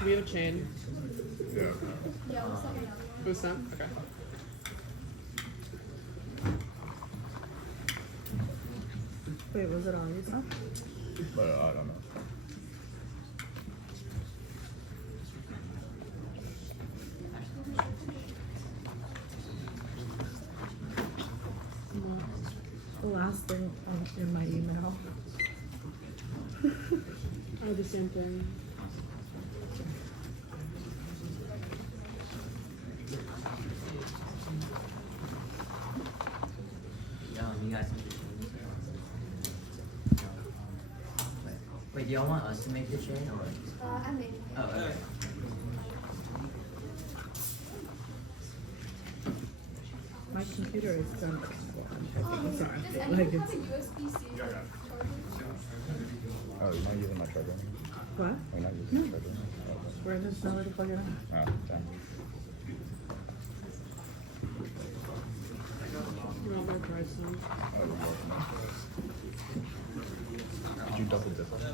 Do we have a chain? Yeah. Yeah, we'll set it up. Who's sent? Okay. Wait, was it all you stuff? But I don't know. The last thing in my email. Oh, the same thing. You guys make the changes? Wait, do y'all want us to make the chain or? I'm making it. Oh, okay. My computer is done. I'm sorry. Does Like anyone have it's a USB-C charger? Oh, you're not using my charger anymore? what? You're not using my charger anymore? Where is this nowhere to plug it in? Oh, damn. You're all gonna try some. Oh, you're working on it. Did you double dip on it?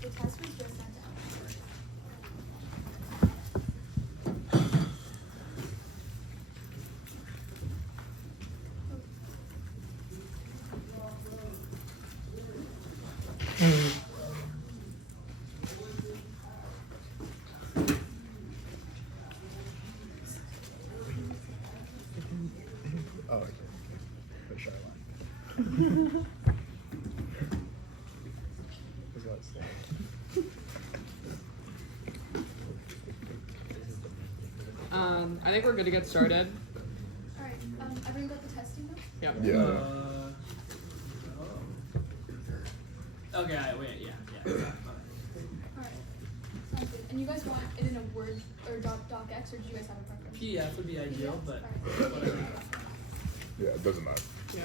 The test was just sent out. Oh, okay. The shy line. Is that slow? I think we're good to get started. Alright, everyone got the testing though? Yeah. Yeah. Okay, wait, yeah. Alright. Sounds good. And you guys want it in a Word or docx, or do you guys have a preference? PDF would be ideal, but Alright. whatever. Yeah, it doesn't matter. Yeah.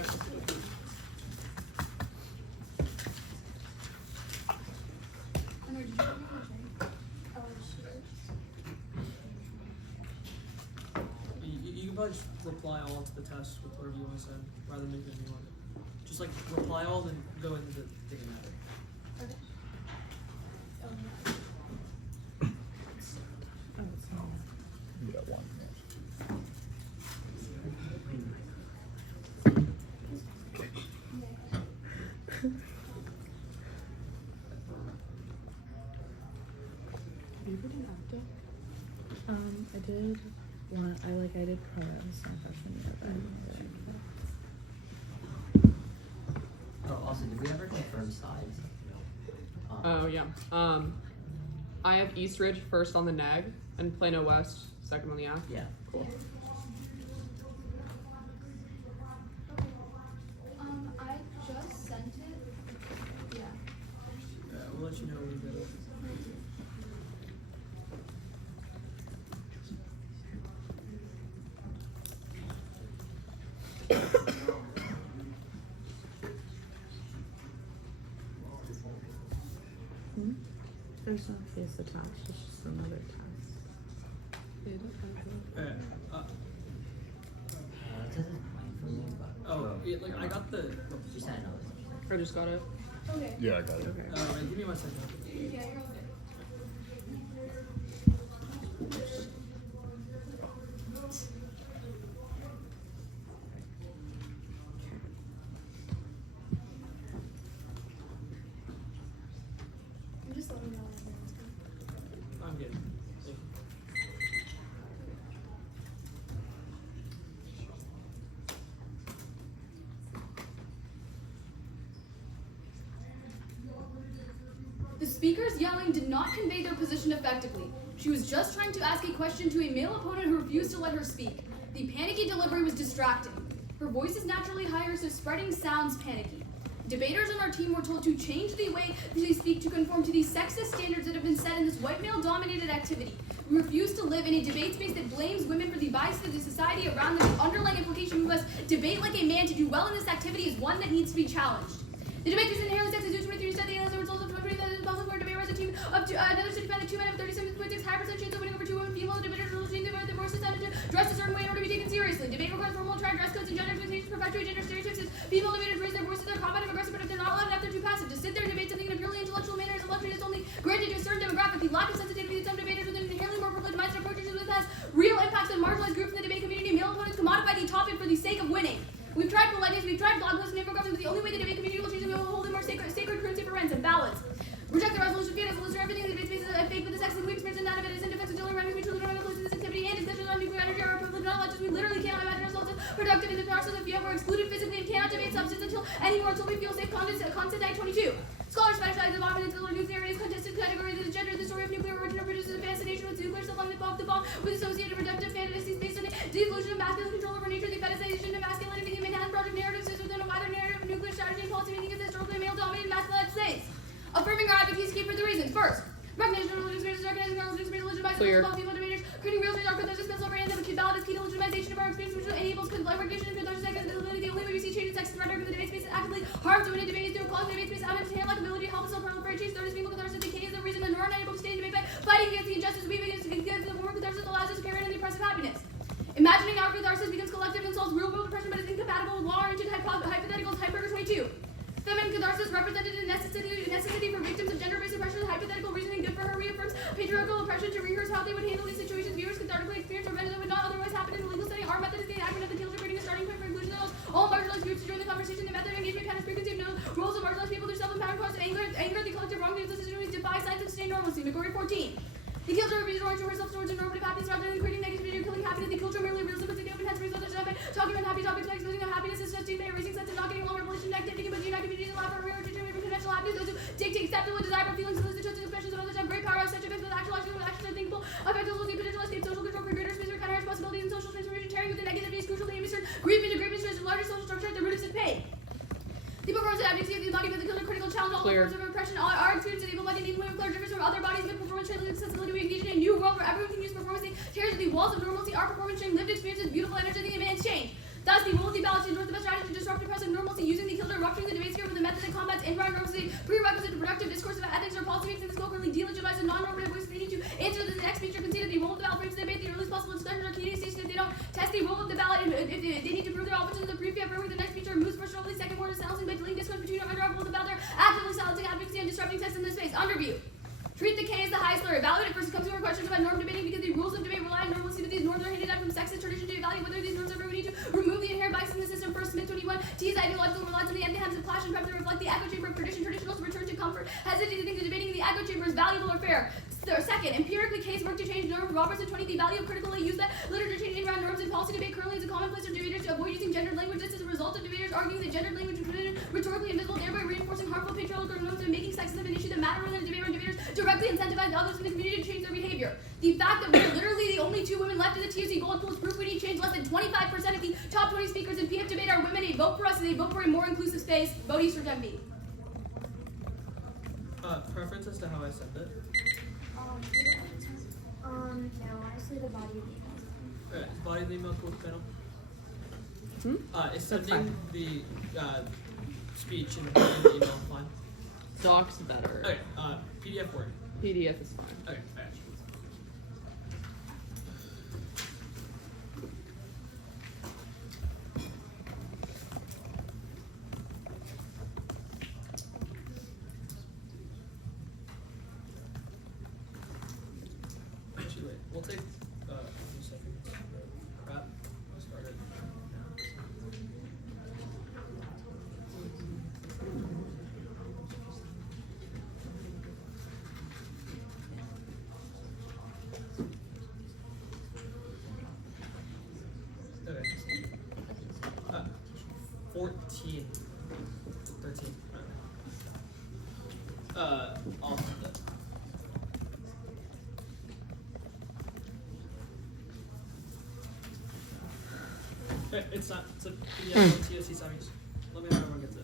And did you have anything to change? Oh, shit. You can probably just reply all to the test with whatever you want to send, rather than make it a new one. Just like reply all, then go into the thing and matter. Okay. Oh, it's not. Yeah, one. Yeah. Have you ever done active? I did one. I did prelims my freshman year, but I didn't Oh, also, did we ever confirm sides? Oh yeah. I have East Ridge first on the NEG and Plano West second on the AFF. Yeah. Cool. I just sent it. Yeah. Yeah, we'll let you know when we get it. There's no case attached. It's just another test. Okay, It says it's fine for me, but. like I got the. You sent another. I just got it. Okay. Yeah, I got it. Okay. Give me 1 second. Yeah, you're all good. You just let me know when everyone's good. I'm good. Thank you. The speaker's yelling did not convey their position effectively. She was just trying to ask a question to a male opponent who refused to let her speak. The panicky delivery was distracting. Her voice is naturally higher, so spreading sounds panicky. Debaters on our team were told to change the way they speak to conform to the sexist standards that have been set in this white male-dominated activity. We refuse to live in a debate space that blames women for the biases of the society around them. The underlying implication we must debate like a man to do well in this activity is one that needs to be challenged. The debate is inherently sexist due to the said the results of the debate where debate was another study found that 2 men have 37.6 higher percent chance of winning over 2 women. Female debaters will change their voices sounded to dress a certain way in order to be taken seriously. Debate requires formal and tried dress codes and gender expectations perpetuate gender stereotypes. Female debaters raise their voices, they're combative, aggressive, but if they're not allowed enough, they're too passive. To sit there and debate something in a purely intellectual manner is a luxury that's only granted to a certain demographic. The lack of sensitivity that some debaters with an inherently more privileged mindset approaches to this has real impacts on marginalized groups in the debate community. Male opponents commodify the topic for the sake of winning. We've tried politeness, we've tried blog posts and infographics, but the only way the debate community will change them, we will hold in more sacred currency for rents and ballots. Reject the resolution fee as a listener, everything in the debate space is a fake with the sex and weak experience and none of it is in defense of children, running we truly don't have close to this activity and discussions on nuclear energy are privileged knowledge. We literally cannot imagine ourselves as productive in the process if we ever excluded physically and cannot debate substance until we feel safe. Constant Act 22. Scholars specialize in bomb and nuclear theory is contested category that is gender. The story of nuclear origin produces a fascination with nuclear stuff on the bomb with associated reductive fantasies based on the delusion of masculine control over nature, the fetishization of masculinity, the Manhattan Project narrative sits within a wider narrative of nuclear strategy and policy making of the historically male-dominated masculine States. Affirming our advocacy key for 3 reasons. First, recognition of religious experiences, recognizing our religious experience, legitimizing all female debaters, creating real change, our catharsis, spills over, and the ballot is key to legitimization of our experience, which enables recognition and catharsis, and visibility. The only way we see change in sex rhetoric in the debate space and actively harms women in debate is through a quality debate space, out of inherent ability to help us self-proliferate change. Third is female catharsis. Decay is the reason that we're unable to stay in debate by fighting against the injustice we against the woman catharsis allows us to carry on the oppressive happiness. Imagining our catharsis becomes collective and solves real-world oppression, but is incompatible with law-oriented hypotheticals. Hyperfocus 22. Feminine catharsis represented a necessity for victims of gender-based oppression. Hypothetical reasoning good for her reaffirms patriarchal oppression to rehearse how they would handle these situations. Viewers cathartically experience events that would not otherwise happen in a legal setting. Our method is the enactment of the Taylor creating a starting point for inclusion of all marginalized groups to join the conversation. The method of engagement kind of frequency of no roles of marginalized people through self-empowerment cause anger, the collective wrongdoings of situations defy science and sustain normalcy. Category 14. The killjoy refuses to orient herself towards a normative happiness rather than creating negativity or killing happiness. The killjoy merely reveals the open has results of talking about happy topics by exposing how happiness is just erasing sense of not getting along revelation activity, but unite communities and laugh for real return from conventional happiness. Those who dictate acceptable desirable feelings, those who trust in expressions of others have great power, have such events with actual actions are thinkable, effective will potential escape social control for greater space, counter responsibilities and social transformation, tearing with the negativity is crucial to aim grief into great mistress, larger social structure at the root of pain. The performance and advocacy of the embodiment of the killer critical challenge all forms of oppression. Our experience of able-bodied even women clear difference from other bodies with performance training accessibility. We engage in a new world where everyone can use performance. Tears at the walls of normalcy. Our performance sharing lived experiences, beautiful energy, the demands change. Thus, the role of the ballot to endorse the best strategy to disrupt oppressive normalcy, using the killjoy, rupturing the debate sphere with a method that combats in-run normalcy, prerequisite to productive discourse about ethics or policy makes in the scope currently delegitimize the non-normative voices they need to answer to the next speaker. Consider the role of the ballot frames the debate, the earliest possible discussion or key station. If they don't test the role of the ballot, if they need to prove their opposition to the preview framework, the next speaker moves first, only second word is silencing by delaying discourse between or under our role of the ballot, actively silencing advocacy and disrupting text in this space. Underview. Treat the K as the highest slur. Evaluate it first. It comes to our questions about norm debating because the rules of debate rely on normalcy, but these norms are handed down from sexist tradition to evaluate whether these norms are we need to remove the inherent bias in the system. First, Smith 21. T is ideological reliance on the empty hands of clash and prep to reflect the echo chamber of tradition. Traditionals return to comfort. Hesitate to think that debating in the echo chamber is valuable or fair. Second, empirically case work to change norms. Robertson 20. The value of critically use that literature changing around norms in policy debate currently is a commonplace for debaters to avoid using gendered language. This is a result of debaters arguing that gendered language is rhetorically invisible, thereby reinforcing harmful patriarchal norms and making sexism an issue that matter more than a debate where debaters directly incentivize others in the community to change their behavior. The fact that we're literally the only 2 women left in the TOC gold pool is proof we need change. Less than 25% of the top 20 speakers in PF debate are women. They vote for us and they vote for a more inclusive space. Vote East for Gen B. Preference as to how I send it. No, honestly, the body of the email. Alright, body of the email, cool, panel. Is That's sending the speech in the body of the email fine? Doc's better. Okay, PDF Word. PDF is fine. Okay, alright. Actually, wait, we'll take a few seconds. Crap, I'll start it. Okay. 14. 13. I'll send it. Okay, it's not. It's a PDF of TOC summaries. Let me know when everyone gets it.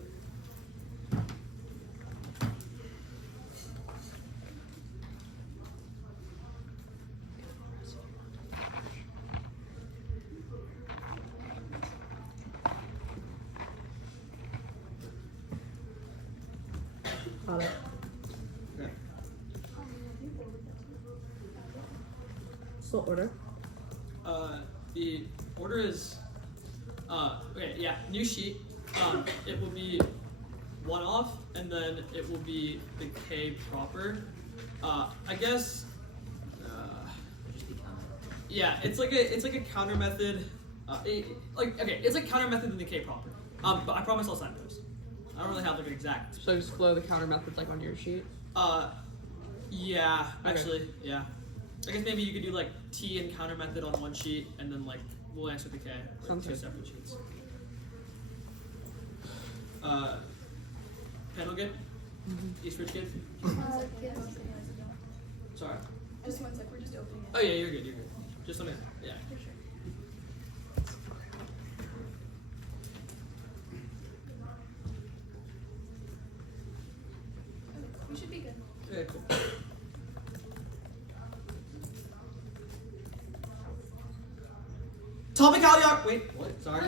Got it. Okay. So order. The order is, okay, yeah, new sheet. It will be one off, and then it will be the K proper. I guess, Just be counted. yeah, it's like a counter method. It's like counter method in the K proper. But I promise I'll sign those. I don't really have like an exact. So just flow the counter methods like on your sheet. Yeah, Okay. actually, yeah. I guess maybe you could do like T and counter method on one sheet, and then like we'll answer the K, like Sounds two good. separate sheets. Panel good? East Ridge good? Sorry. Just one sec, we're just opening it. Oh yeah, you're good. Just let me. Yeah. For sure. Okay, we should be good. Okay, cool. Wait, what? Sorry.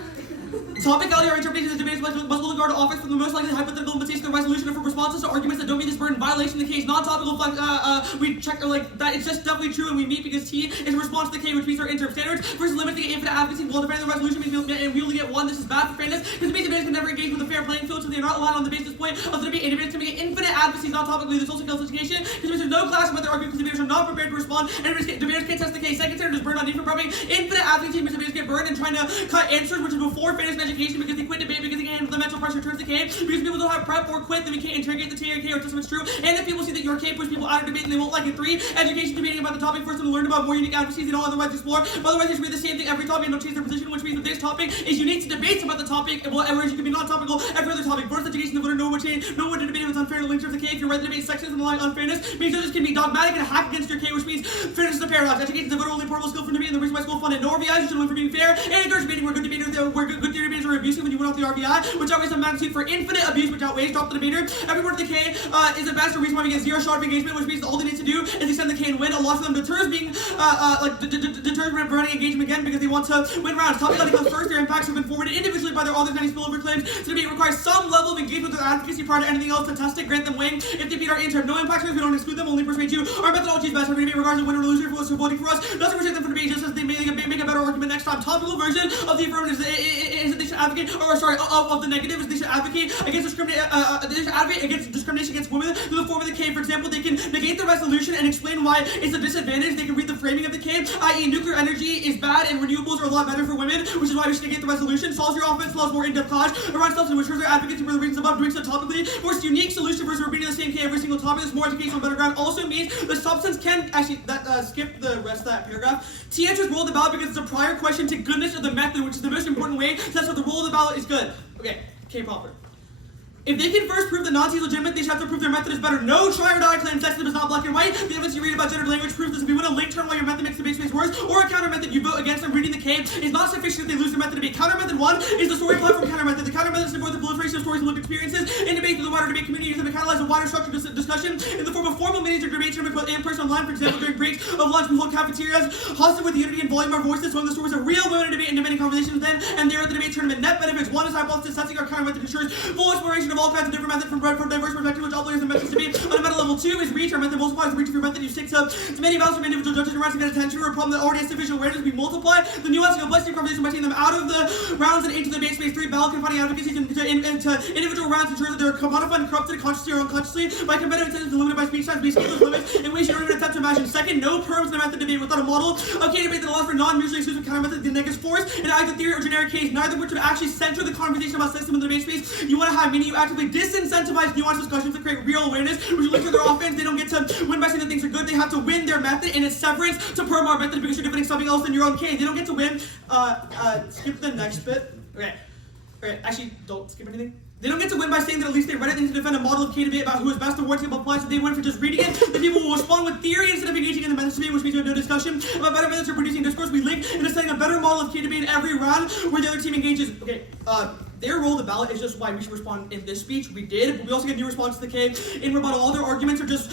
Topicality or interpretation of the debates must regard to office from the most likely hypothetical limitation of resolution or from responses to arguments that don't meet this burden. Violation of the case, non-topical we check like that it's just definitely true and we meet because T is a response to the K, which meets our interim standards versus limiting infinite advocacy while defending the resolution means we only get one. This is bad for fairness because the debates can never engage with a fair playing field, so they are not aligned on the basis point of the debate. And debates can make infinite advocacy non-topically. This also kills education because there's no class about their argument because debaters are not prepared to respond and debaters can't test the case. Second standard is burned on different programming. Infinite advocacy because debaters get burned and trying to cut answers, which is before fairness in education because they quit debate because they can't handle the mental pressure towards the K. Because people don't have prep or quit, then we can't interrogate the T or K or test if it's true. And if people see that your K push people out of debate and they won't like it. 3, education debating about the topic first and learn about more unique advocacies they don't otherwise explore. Otherwise, they should be the same thing every topic and don't change their position, which means that this topic is unique to debates about the topic, whereas you can be non-topical every other topic. First, education, the voter no one change, no one to debate if it's unfair to link to the K. If you write the debate sections and rely on unfairness, means judges can be dogmatic and hack against your K, which means fairness is a paradox. Education is the voter only portable skill for debate, and the reason why school funded no RVI, you should win for being fair, and encourage debating where good debaters are abusive when you went off the RVI, which outweighs the magnitude for infinite abuse, which outweighs drop the debater. Every word of the K is the best, a reason why we get 0 shot of engagement, which means all they need to do is extend the K and win. A lot of them deters being deters running engagement again because they want to win rounds. Topicality comes first. Their impacts have been forwarded individually by their authors. Any spillover claims to debate requires some level of engagement with their advocacy prior to anything else to test it, grant them weighing. If they beat our interim, no impact, we don't exclude them, only persuade you. Our methodology is best. Every debate regardless of winner or loser for us who are voting for us. Doesn't reject them for debate just as they make a better argument next time. Topical version of the affirmative is that they should advocate, of the negative is they should advocate against discrimination against women through the form of the K. For example, they can negate the resolution and explain why it's a disadvantage. They can read the framing of the K, i.e. nuclear energy is bad and renewables are a lot better for women, which is why we should negate the resolution. Solves your offense, allows more in-depth cause around stuff and ensures their advocacy for the reasons above, doing so topically. Force unique solution versus repeating the same K every single topic. There's more education on better ground. Also means the substance can actually skip the rest of that paragraph. T enters role of the ballot because it's a prior question to goodness of the method, which is the most important way to test that the role of the ballot is good. Okay, K proper. If they can first prove the Nazis legitimate, they should have to prove their method is better. No try or die claim sexism is not black and white. The evidence you read about gendered language proves this. If you want a link turn while your method makes the debate space worse, or a counter method you vote against them reading the K is not sufficient if they lose their method debate. Counter method 1 is the story platform counter method. The counter method is to avoid the proliferation of stories and lived experiences in debate through the wider debate community using to catalyze a wider structured discussion in the form of formal meetings or debates in person online. For example, during breaks of lunch, we hold cafeterias, hosted with the unity and volume of our voices, telling the stories of real women in debate and demanding conversations then and there at the debate tournament. Net benefits. 1 is hypothesis testing. Our counter method ensures full exploration of all kinds of different methods from diverse perspectives, which all players and methods to be. On a meta level 2 is reach. Our method multiplies the reach of your method. You stick to many values from individual judges and rounds to get attention or a problem that already has sufficient awareness. We multiply the nuance of blessing conversation by taking them out of the rounds and into the debate space. 3 ballot confining advocacy to individual rounds ensure that they're commodified and corrupted consciously or unconsciously by competitive incentives and limited by speech times. We escape those limits in ways you don't even attempt to imagine. Second, no perms in a method debate without a model of K debate that allows for non-mutually exclusive counter method. The negative force in either theory or generic case, neither of which would actually center the conversation about system in the debate space you want to have, meaning you actively disincentivize nuanced discussions to create real awareness, which you look at their offense, they don't get to win by saying that things are good, they have to win their method and its severance to perm our method because you're defending something else than your own K. They don't get to win. Skip the next bit. Okay, actually, don't skip anything. They don't get to win by saying that at least they read it. They need to defend a model of K debate about who is best. The word table applies. If they win for just reading it, the people will respond with theory instead of engaging in the methods debate, which means we have no discussion about better methods for producing discourse. We link into setting a better model of K debate in every round where the other team engages. Okay, their role of the ballot is just why we should respond in this speech. We did, but we also get new response to the K in rebuttal. All their arguments are just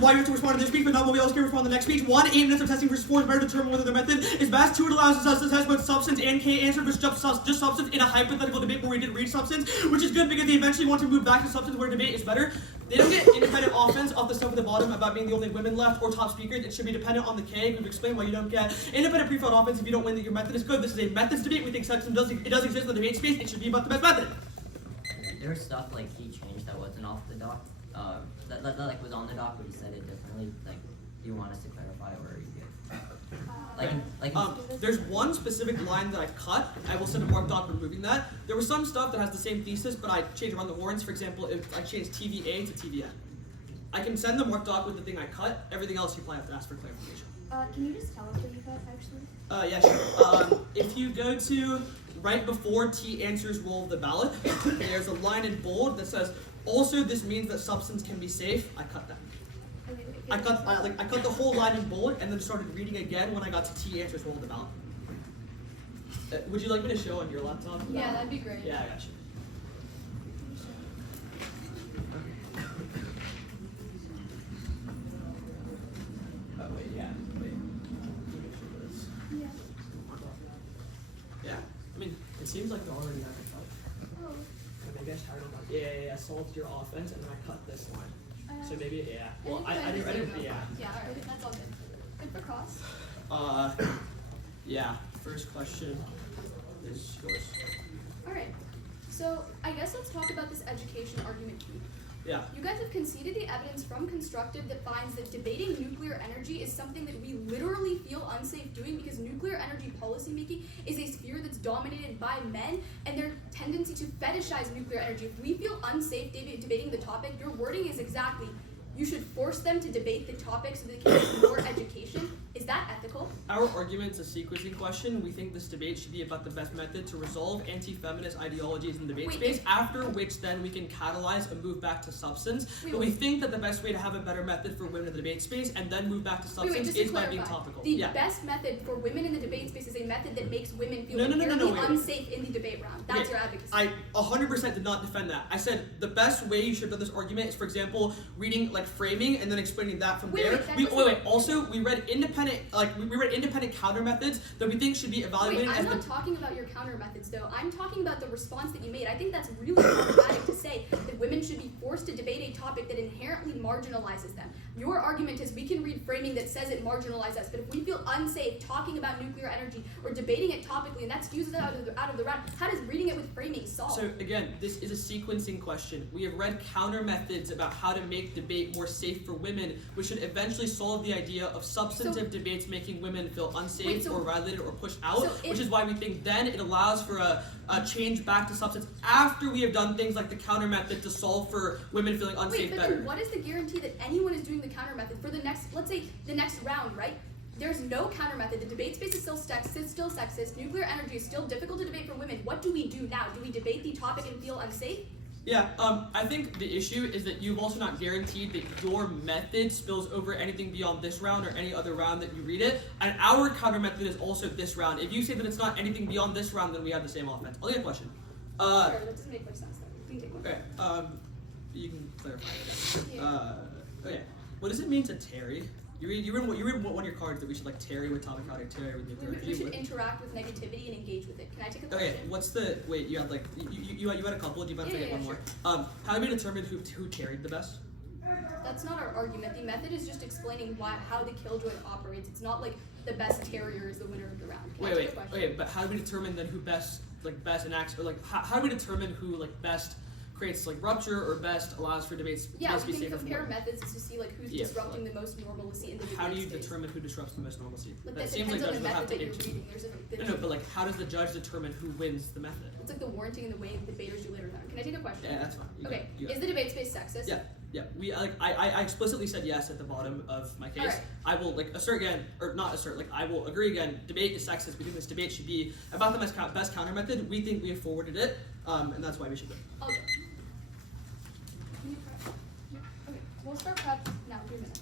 why we have to respond in this speech, but not what we also can respond in the next speech. 1, 8 minutes of testing versus 4 is better to determine whether their method is best. 2, it allows us to test both substance and K answer versus just substance in a hypothetical debate where we did read substance, which is good because they eventually want to move back to substance where debate is better. They don't get independent offense off the stuff at the bottom about being the only women left or top speakers. It should be dependent on the K. We've explained why you don't get independent pre-filled offense if you don't win that your method is good. This is a methods debate. We think sexism does exist in the debate space. It should be about the best method. There was stuff like he changed that wasn't off the doc. That like was on the doc, but he said it differently. Like, do you want us to clarify, or are you good? There's one specific line that I cut. I will send a marked doc removing that. There was some stuff that has the same thesis, but I changed around the warrants. For example, if I changed TVA to TVN. I can send the marked doc with the thing I cut. Everything else you probably have to ask for clarification. Can you just tell us what you got, actually? Yeah, sure. If you go to right before T answers roll of the ballot, there's a line in bold that says, also this means that substance can be safe. I cut that. Okay, wait, I cut the whole line in bold and then started reading again when I got to T answers roll of the ballot. Would you like me to show on your laptop? Yeah, that'd be great. Yeah, I got you. Oh wait, yeah. Wait. Yeah. Yeah. I mean, it seems like they're already on it. Oh. Maybe I started on. Yeah. I solved your offense and then I cut this line. So maybe, yeah. Well, I didn't. Yeah. Yeah, alright, that's all good. Good for cross. Yeah. First question is yours. Alright, so I guess let's talk about this education argument too. Yeah. You guys have conceded the evidence from Constructive that finds that debating nuclear energy is something that we literally feel unsafe doing because nuclear energy policymaking is a sphere that's dominated by men and their tendency to fetishize nuclear energy. If we feel unsafe debating the topic, your wording is exactly, you should force them to debate the topic so they can get more education. Is that ethical? Our argument is a sequencing question. We think this debate should be about the best method to resolve anti-feminist ideologies in the debate space, after which then we can catalyze and move back to substance. But we think that the best way to have a better method for women in the debate space and then move back to substance just is to by clarify, being topical. the Yeah. best method for women in the debate space is a method that makes women feel No, inherently wait. unsafe in the debate round. That's Okay, your advocacy. I 100% did not defend that. I said the best way you should have done this argument is, for example, reading like framing and then explaining that from there. Also, we read independent, we read independent counter methods that we think should be evaluated Wait, as I'm not talking about your counter methods though. I'm talking about the response that you made. I think that's really problematic to say that women should be forced to debate a topic that inherently marginalizes them. Your argument is we can read framing that says it marginalizes us, but if we feel unsafe talking about nuclear energy or debating it topically, and that's uses it out of the round, how does reading it with framing solve? So again, this is a sequencing question. We have read counter methods about how to make debate more safe for women, which should eventually solve the idea of substantive debates making women feel unsafe or violated or pushed out, which is why we think then it allows for a change back to substance after we have done things like the counter method to solve for women feeling unsafe but better. Then what is the guarantee that anyone is doing the counter method for the next, let's say, the next round, right? There's no counter method. The debate space is still sexist. Nuclear energy is still difficult to debate for women. What do we do now? Do we debate the topic and feel unsafe? Yeah, I think the issue is that you've also not guaranteed that your method spills over anything beyond this round or any other round that you read it. And our counter method is also this round. If you say that it's not anything beyond this round, then we have the same offense. I'll get a question. Sure, that doesn't make much sense though. You can take one. Okay, you can clarify it. Okay, what does it mean to tarry? You read one of your cards that we should like tarry with topic crowding, tarry with nuclear energy. We should interact with negativity and engage with it. Can I take a question? Okay, what's the wait? You had like you had a couple. Do you mind if I get one more? Sure. How do we determine who tarried the best? That's not our argument. The method is just explaining how the killjoy operates. It's not like the best terrier is the winner of the round. Can I take a question? Okay, but how do we determine then who best enacts, or like how do we determine who like best creates like rupture or best allows for debates Yeah, to be we can safer? compare methods to see like who's disrupting the most normalcy in the debate How do you space. determine who disrupts the most normalcy? Like, That that seems like depends on judges the would have method to that you're reading. There's No, but like how does the judge determine who wins the method? It's like the warranting and the way debaters do later on. Can I take a question? Yeah, that's fine. Okay, is the debate space sexist? Yeah. We I explicitly said yes at the bottom of my case. Alright. I will like assert again, or not assert. Like I will agree again. Debate is sexist. We think this debate should be about the best counter method. We think we have forwarded it, and that's why we should do it. I'll go. Can you prep? Okay, we'll start prep now. 3 minutes.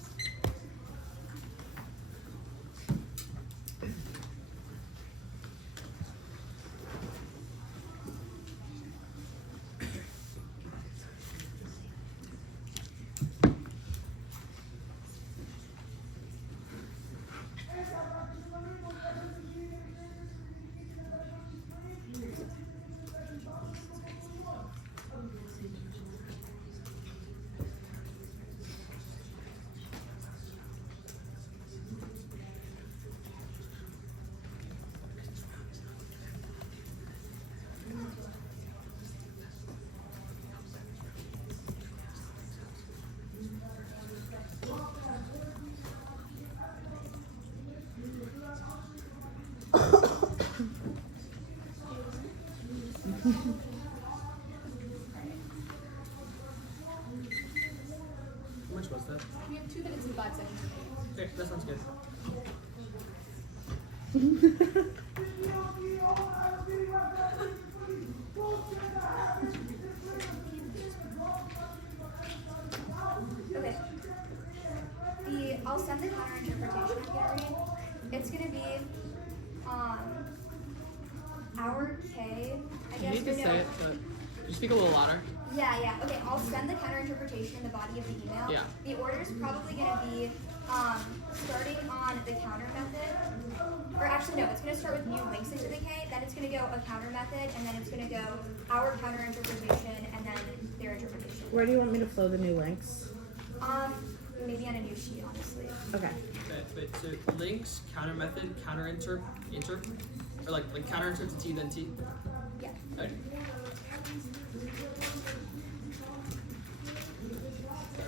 much was that? We have 2 minutes and 5 seconds. Okay, that sounds good. Okay. I'll send the counter interpretation I'm gonna read. It's gonna be our K. I You guess need to or no. say it, but you speak a little louder. Yeah. Okay, I'll send the counter interpretation in the body of the email. Yeah. The order is probably gonna be starting on the counter method. Or actually no, it's gonna start with new links into the K, then it's gonna go a counter method, and then it's gonna go our counter interpretation and then their interpretation. Where do you want me to flow the new links? Maybe on a new sheet, honestly. Okay. Okay, wait, so links, counter method, counter inter, or like counter inter to T then T. Yeah. Okay.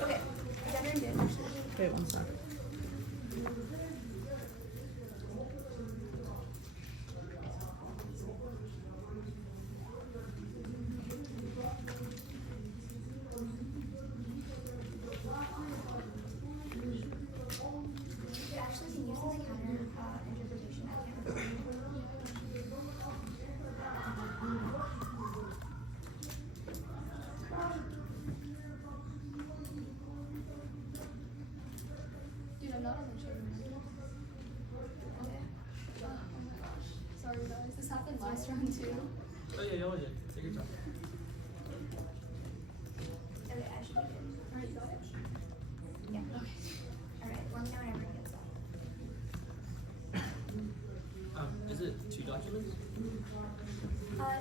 Okay. Veteran did actually. Wait 1 sec. You actually can use the counter interpretation. I can't remember. Dude, I'm not on the show. Okay. Oh my gosh. Sorry guys. This happened last round too. Oh yeah, y'all did. Take your time. Okay, I should be good. Alright, you got it? Yeah. Okay. Alright, let me know whenever it gets up. Is it 2 documents?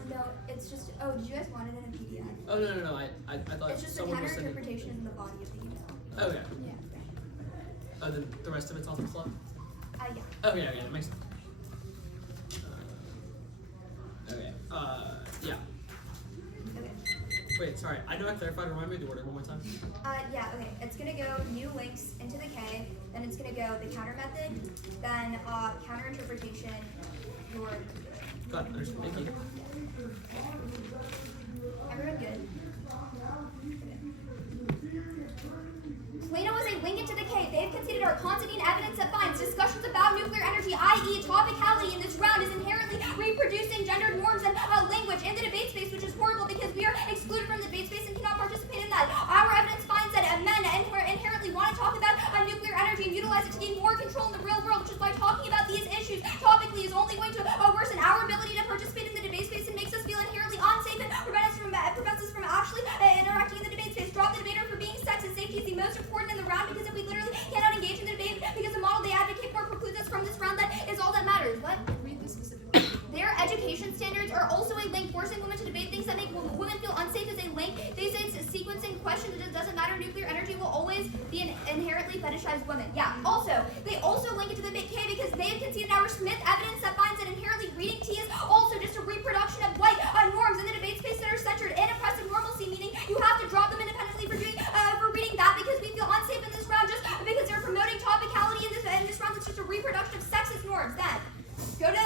No, it's just. Oh, did you guys want it in a PDF? Oh no. I thought It's just the someone counter was sending. interpretation is in the body of the email. Oh yeah. Yeah. Oh, then the rest of it's off the slot. Yeah. Oh yeah, that makes sense. Okay. Yeah. Okay. Wait, sorry. I know I clarified. Remind me of the order one more time. Yeah, okay. It's gonna go new links into the K, then it's gonna go the counter method, then counter interpretation, your. Got it. Understood. Thank you. Everyone good? Okay. Plano is a link into the K. They have conceded our considine evidence that finds discussions about nuclear energy, i.e. topicality in this round, is inherently reproducing gendered norms and language in the debate space, which is horrible because we are excluded from the debate space and cannot participate in that. Our evidence finds that men inherently want to talk about nuclear energy and utilize it to gain more control in the real world, which is why talking about these issues topically is only going to worsen our ability to participate in the debate space and makes us feel inherently unsafe and prevents us from actually interacting in the debate space. Drop the debater for being sexist. Safety is the most important in the round because if we literally cannot engage in the debate because the model they advocate for precludes us from this round, that is all that matters. What? Read this specifically. Their education standards are also a link. Forcing women to debate things that make women feel unsafe is a link. They say it's a sequencing question that just doesn't matter. Nuclear energy will always be an inherently fetishized women. Yeah. Also, they also link it to the big K because they have conceded our Smith evidence that finds that inherently reading T is also just a reproduction of white norms in the debate space that are centered in oppressive normalcy, meaning you have to drop them independently for reading that because we feel unsafe in this round just because they're promoting topicality in this round. That's just a reproduction of sexist norms. Then go to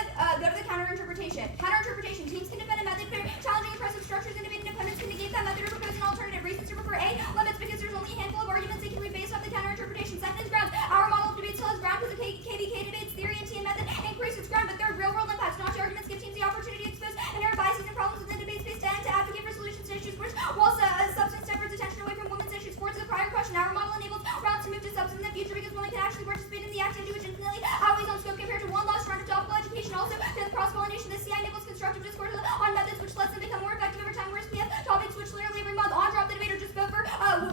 the counter interpretation. Counter interpretation. Teams can defend a method for challenging oppressive structures and debating opponents can negate that method or propose an alternative. Reasons to prefer A limits because there's only a handful of arguments they can read based off the counter interpretation. Second is grounds. Our model of debate still has ground because the KVK debates theory and T and method increase its ground, but third, real world impacts. Nazi arguments give teams the opportunity to expose inherent biases and problems within the debate space to advocate for solutions to issues which, while substance diverts attention away from women's issues. Forward to the prior question, our model enables rounds to move to substance in the future because women can actually participate in the activity which infinitely outweighs on scope compared to one lost round of topical education. Also, the cross-pollination, the CI enables constructive discourse on methods which lets them become more effective over time, whereas we have topics which literally every month on drop the debate or just vote for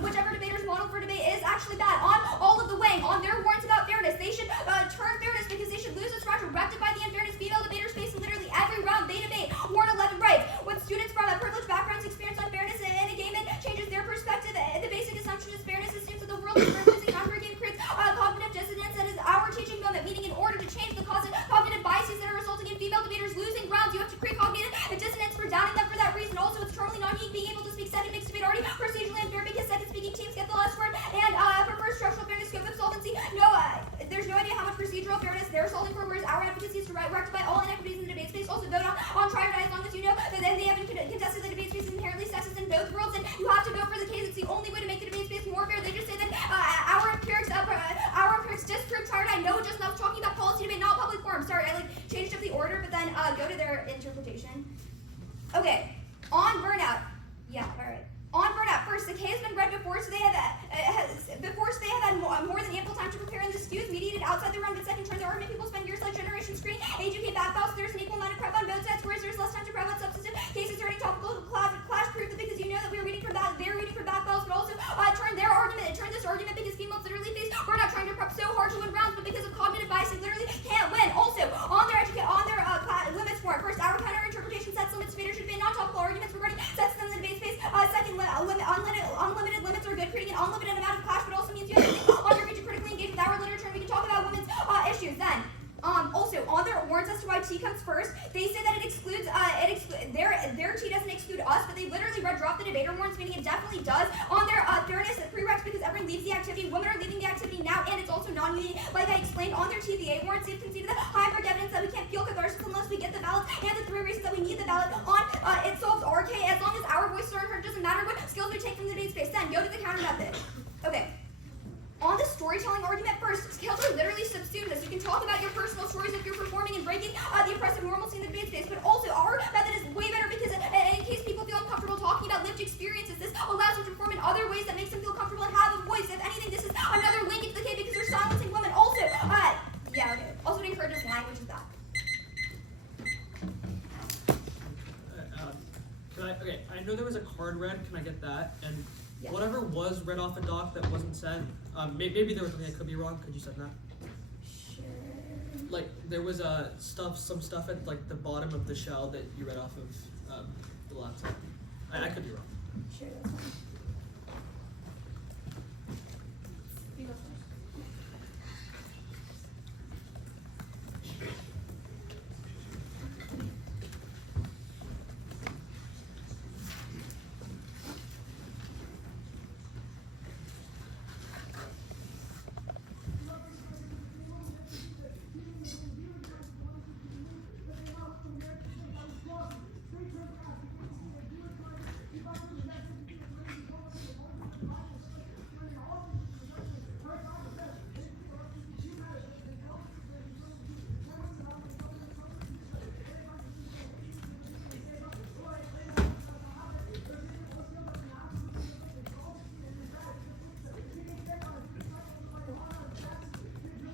whichever debater's model for debate is actually bad. On all of the weighing, on their warrants about fairness, they should turn fairness because they should lose this round to rectify the unfairness female debaters face in literally every round they debate. Warrant 11 rights. When students from privileged backgrounds experience unfairness in a game, it changes their perspective. The basic assumption is fairness assumes that the world is fair. Losing counter game creates cognitive dissonance and is our teaching moment, meaning in order to change the cognitive biases that are resulting in female debaters losing grounds, you have to create cognitive dissonance for downing them for that reason. Also, it's totally non-unique being able to speak second makes debate already procedurally unfair because second speaking teams get the last word and prefer structural fairness, scope of solvency. No, there's no idea how much procedural fairness they're solving for, whereas our advocacy is to rectify all inequities in the debate space. Also, vote on try or die as long as you know that then they haven't contested the debate space is inherently sexist in both worlds, and you have to vote for the case. It's the only way to make the debate space more fair. They just say that interpretation. Okay, on burnout. Yeah, alright. On burnout, first, the K has been read before, so they have had more than ample time to prepare, and the skew is mediated outside the realm. But second, turns the argument people spend years like generation screen, AGK backfiles, so there's an equal amount of prep on both sides, whereas there's less time to prep on substantive cases turning topical clash proof that because you know that we are reading for that, they're reading for backfiles, but also turn this argument because females literally face burnout trying to prep so hard to win rounds, but because of cognitive bias, they literally can't win. Also, on their limits for it. First, our counter interpretation sets limits. Debaters should debate non-topical arguments regarding sets them in the debate space. Second, unlimited limits are good, creating an unlimited amount of clash, but also means you have to think on your feet to critically engage with our literature, and we can talk about women's issues then. Also, on their warrants as to why T comes first, they say that it excludes, their T doesn't exclude us, but they literally drop the debater warrants, meaning it definitely does. On their fairness prereqs, because everyone leaves the activity, women are leaving the activity now, and it's also non-union. Like I explained, on their TVA warrants, they've conceded the high-mark evidence that we can't feel catharsis unless we get the ballot, and the 3 reasons that we need the ballot. On it solves RK, as long as our voices are heard, it doesn't matter what skills we take from the debate space. Then, go to the counter method. Okay. On the storytelling argument, first, skills are literally subsumed as you can talk about your personal stories if you're performing and breaking the oppressive normalcy in the debate space, but also our method is way better because in case people feel uncomfortable talking about lived experiences, this allows them to perform in other ways that makes them feel comfortable and have a voice. If anything, this is another link into the K because they're silencing women. Also, also it encourages language with that. I know there was a card read. Can I get that? And Yeah. whatever was read off the doc that wasn't sent, maybe there was something I could be wrong. Could you send that? Sure. Like there was some stuff at like the bottom of the shell that you read off of the laptop. I could be wrong. Sure, that's fine. You go first.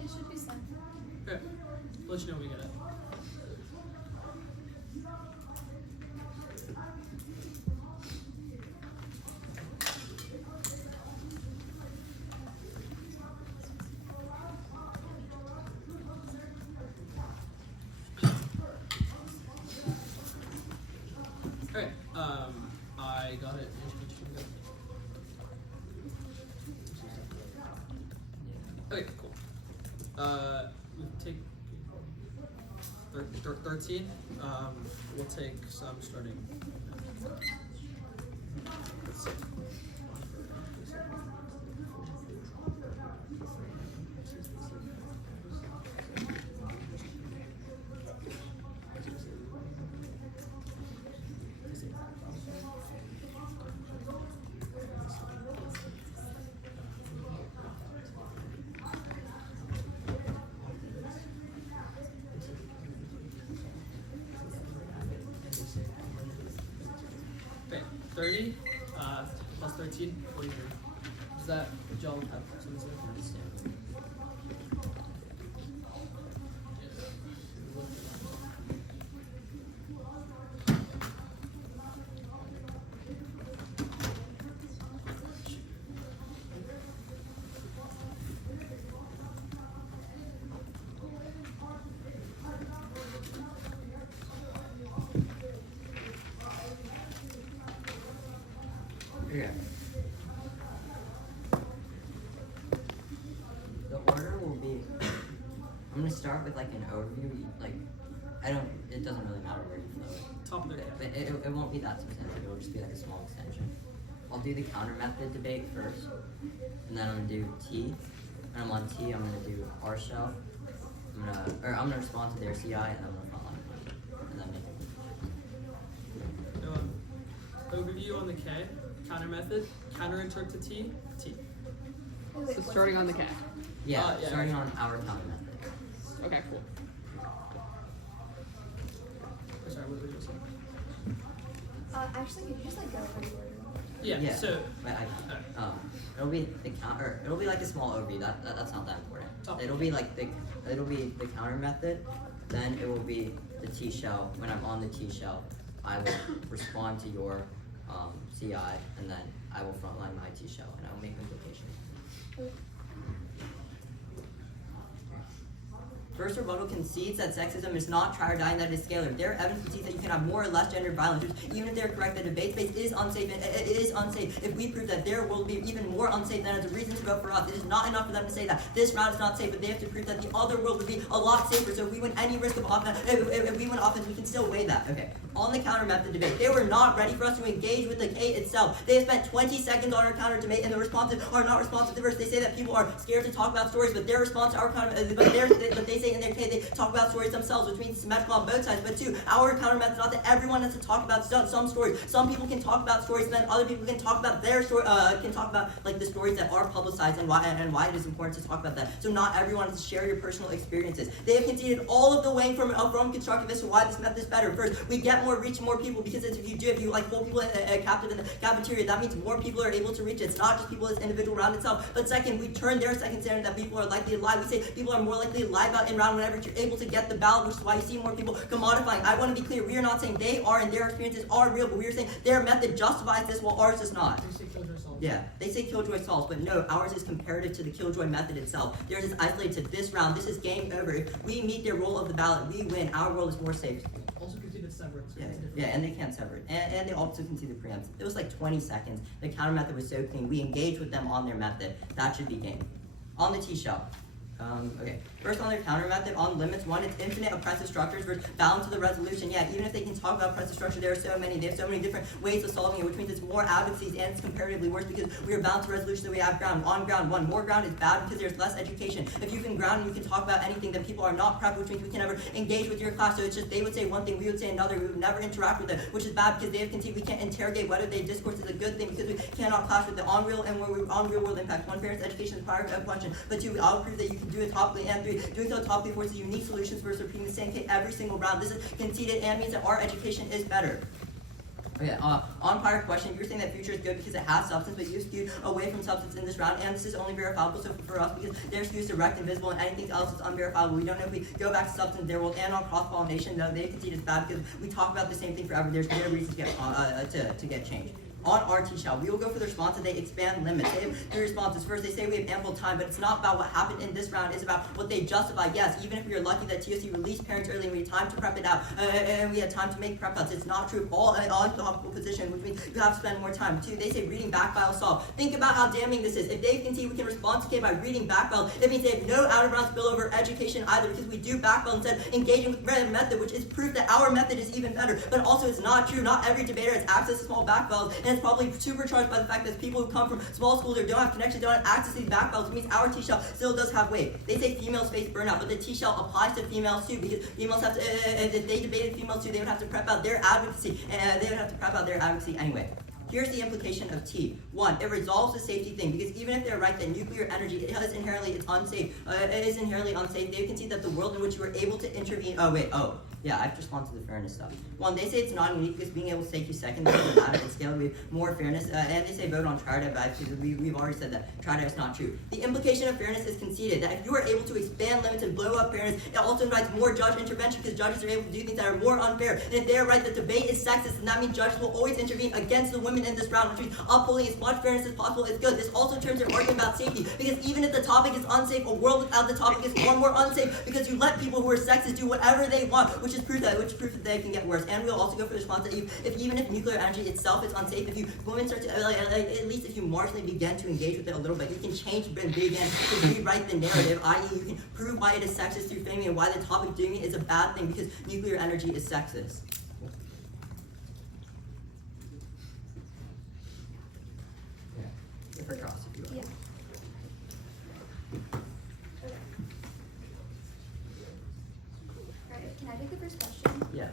It should be sent. Okay. Let you know when we get it. Okay. I got it. Okay, cool. We take 13. We'll take some starting. Let's see. Okay, 30 plus 13, 43. Does that y'all have something to say? Yeah. The order will be, I'm gonna start with like an overview, like, it doesn't really matter where you flow it. Top of their But it won't be that substantive, it'll just be like a small extension. I'll do the counter method debate first, and then I'm gonna do T. And I'm on T, I'm gonna do R shell. I'm gonna respond to their CI, and then I'm gonna frontline push. And then make Overview on the K, counter method, counter interp to T, T. So starting on the K. yeah, yeah. starting on our counter method. Okay, cool. Sorry, what Actually, could you just like go over the order? Yeah. So But it'll be the counter. It'll be like a small overview. That's not that important. Okay. It'll be like the counter method. Then it will be the T shell. When I'm on the T shell, I will respond to your CI, and then I will frontline my T shell, and I will make implications. First rebuttal concedes that sexism is not try or die and that it is scalar. Their evidence concedes that you can have more or less gendered violence, which, even if they're correct, the debate space is unsafe, and it is unsafe. If we prove that their world will be even more unsafe, then it's a reason to vote for us. It is not enough for them to say that this round is not safe, but they have to prove that the other world would be a lot safer. So if we win any risk of offense, if we win offense, we can still weigh that. Okay. On the counter method debate, they were not ready for us to engage with the K itself. They have spent 20 seconds on our counter debate, and the responses are not responsive to verse. They say that people are scared to talk about stories, but their response to our counter, but they say in their K they talk about stories themselves, which means symmetrical on both sides. But two, our counter method is not that everyone has to talk about some stories. Some people can talk about stories, and then other people can talk about their story. Can talk about like the stories that are publicized and why it is important to talk about that. So not everyone has to share your personal experiences. They have conceded all of the weighing from constructivists to why this method is better. First, we get more reach, more people, because if you like hold people captive in the cafeteria, that means more people are able to reach it. It's not just people as individual round itself. But second, we turn their second standard that people are likely to lie. We say people are more likely to lie about in round whenever you're able to get the ballot, which is why you see more people commodifying. I want to be clear, we are not saying they are and their experiences are real, but we are saying their method justifies this while ours does not. they say Killjoy solves. Yeah, they say Killjoy solves, but no, ours is comparative to the Killjoy method itself. Theirs is isolated to this round. This is game over. If we meet their role of the ballot, we win. Our world is more safe. Also conceded separate. So it's different. Yeah, and they can't sever it. And they also concede the preempts. It was like 20 seconds. The counter method was so clean. We engaged with them on their method. That should be game. On the T-shell. Okay, first on their counter method, on limits, one, it's infinite oppressive structures versus bound to the resolution. Yeah, even if they can talk about oppressive structure, there are so many, they have so many different ways of solving it, which means it's more advocacies and it's comparatively worse because we are bound to resolution than we have ground. On ground, one, more ground is bad because there's less education. If you can ground and you can talk about anything, then people are not prepped, which means we can never engage with your class. So it's just they would say one thing, we would say another, we would never interact with it, which is bad because they have conceded we can't interrogate whether they discourse is a good thing because we cannot clash with the on real and where we on real world impact. One, parents' education is prior to question, but two, I'll prove that you can do it topically, and three, doing so topically forces unique solutions versus repeating the same case every single round. This is conceded and means that our education is better. Okay, on prior question, you're saying that future is good because it has substance, but you skewed away from substance in this round, and this is only verifiable so for us because their skew is direct and visible, and anything else is unverifiable. We don't know if we go back to substance, their world, and on cross-pollination, though, they concede it's bad because we talk about the same thing forever. There's no reason to get changed. On our T-shell, we will go for the response and they expand limits. They have three responses. First, they say we have ample time, but it's not about what happened in this round. It's about what they justify. Yes, even if we are lucky that TOC released parents early and we had time to prep it out, and we had time to make prep outs, it's not true. All topical position, which means you have to spend more time. Two, they say reading back file solve. Think about how damning this is. If they can see we can respond to K by reading back file, it means they have no out-of-round spillover education either because we do back file instead engaging with the method, which is proof that our method is even better. But also, it's not true. Not every debater has access to small back files, and it's probably supercharged by the fact that people who come from small schools or don't have connections, don't have access to these back files, which means our T-shell still does have weight. They say females face burnout, but the T-shell applies to females too, because females have to, if they debated females too, they would have to prep out their advocacy, and they would have to prep out their advocacy anyway. Here's the implication of T. One, it resolves the safety thing, because even if they're right that nuclear energy is inherently unsafe, they concede that the world in which you are able to intervene, yeah, I have to respond to the fairness stuff. One, they say it's non-unique because being able to take you second doesn't matter at scale, we have more fairness, and they say vote on try-to, but we've already said that try-to is not true. The implication of fairness is conceded, that if you are able to expand limits and blow up fairness, it also invites more judge intervention because judges are able to do things that are more unfair. And if they're right that debate is sexist, then that means judges will always intervene against the women in this round, which means upholding as much fairness as possible is good. This also turns their argument about safety, because even if the topic is unsafe, a world without the topic is far more unsafe because you let people who are sexist do whatever they want, which is proof that they can get worse. And we'll also go for the response that even if nuclear energy itself is unsafe, if you women start to at least if you marginally begin to engage with it a little bit, you can change and begin to rewrite the narrative, i.e. you can prove why it is sexist through framing and why the topic doing it is a bad thing because nuclear energy is sexist. For cross, if you will. Yeah. Okay. Alright, can I take the first question? Yeah.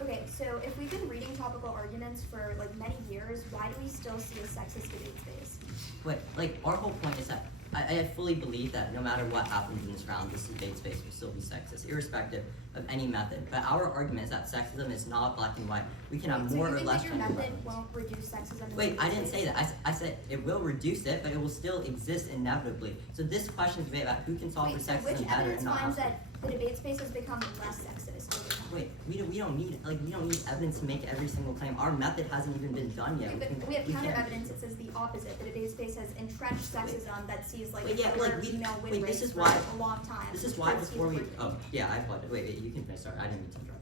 Okay, so if we've been reading topical arguments for like many years, why do we still see a sexist debate space? But like our whole point is that I fully believe that no matter what happens in this round, this debate space will still be sexist, irrespective of any method. But our argument is that sexism is not black and white. We can have more or less your gender method preference. won't reduce sexism? in Wait, the I didn't debate say that. I said it will reduce it, but it will still exist inevitably. So this question is debate about who can solve Wait, for so sexism which better evidence and not finds how. that the debate space has become less sexist over time? Wait, we don't need evidence to make every single claim. Our method hasn't even been done yet. Okay, but we have can't- counter evidence that says the opposite. The debate space has entrenched sexism that sees like Wait, yeah, lower like, female win wait, rates this is for why- a long time. This is why Towards before we. people- Oh, yeah, I apologize. Wait, you can finish. Sorry, I didn't mean to interrupt you.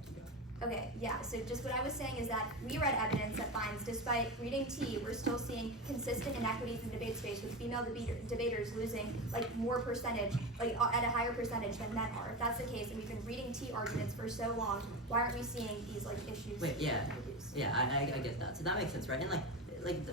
Okay, yeah, so just what I was saying is that we read evidence that finds, despite reading T, we're still seeing consistent inequities in debate space with female debaters losing like more percentage, like at a higher percentage than men are. If that's the case, and we've been reading T arguments for so long, why aren't we seeing these like issues? Wait, yeah, reduced? yeah, I get that. So that makes sense, right? And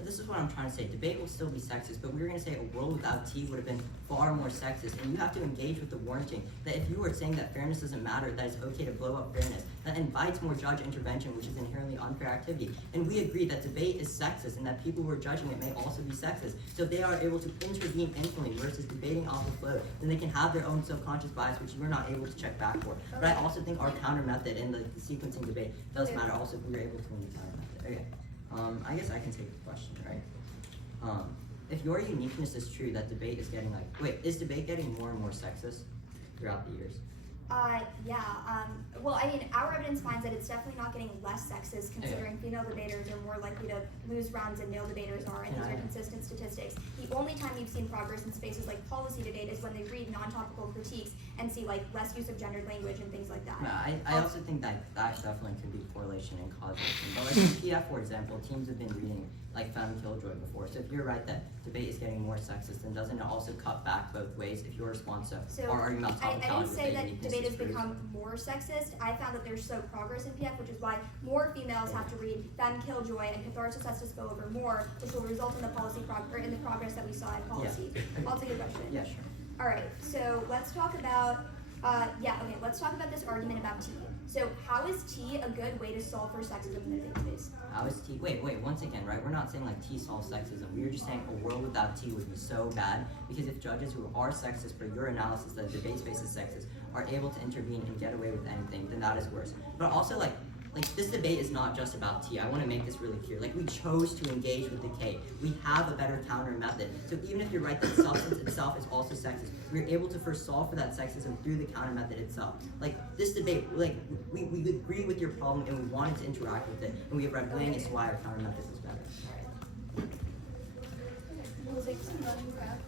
this is what I'm trying to say. Debate will still be sexist, but we were going to say a world without T would have been far more sexist. And you have to engage with the warranting that if you were saying that fairness doesn't matter, that it's okay to blow up fairness, that invites more judge intervention, which is inherently unfair activity. And we agree that debate is sexist and that people who are judging it may also be sexist. So if they are able to intervene instantly versus debating off the flow, then they can have their own subconscious bias, which you're not able to check back for. But I also think our counter method in the sequencing debate does matter also if we were able to win the counter method. Okay. I guess I can take the question, right? If your uniqueness is true, that debate is getting is debate getting more and more sexist throughout the years? Yeah. Well, I mean, our evidence finds that it's definitely not getting less sexist, considering female debaters are more likely to lose rounds than male debaters are, and these are consistent statistics. The only time you've seen progress in spaces like policy debate is when they read non-topical critiques and see like less use of gendered language and things like that. Yeah, I also think that definitely could be correlation and causation. But like in PF, for example, teams have been reading like Femme Killjoy before. So if you're right that debate is getting more sexist, then doesn't it also cut back both ways if your response to our argument about I didn't say that uniqueness debate is has true? become more sexist. I found that there's slow progress in PF, which is why more females have to read Femme Killjoy, and catharsis has to spill over more, which will result in the policy in the progress that we saw in policy. Yeah. I'll take a question. Yeah, sure. All right, so let's talk about let's talk about this argument about T. So how is T a good way to solve for sexism in the debate space? How is T? Wait, once again, right? We're not saying like T solves sexism. We were just saying a world without T would be so bad because if judges who are sexist, per your analysis that the debate space is sexist, are able to intervene and get away with anything, then that is worse. But also like this debate is not just about T. I want to make this really clear. Like we chose to engage with the K. We have a better counter method. So even if you're right that substance itself is also sexist, we're able to first solve for that sexism through the counter method itself. Like this debate, like we agree with your problem and we wanted to interact with it, and we have read weighing as to why our counter method is better. We'll take some running back.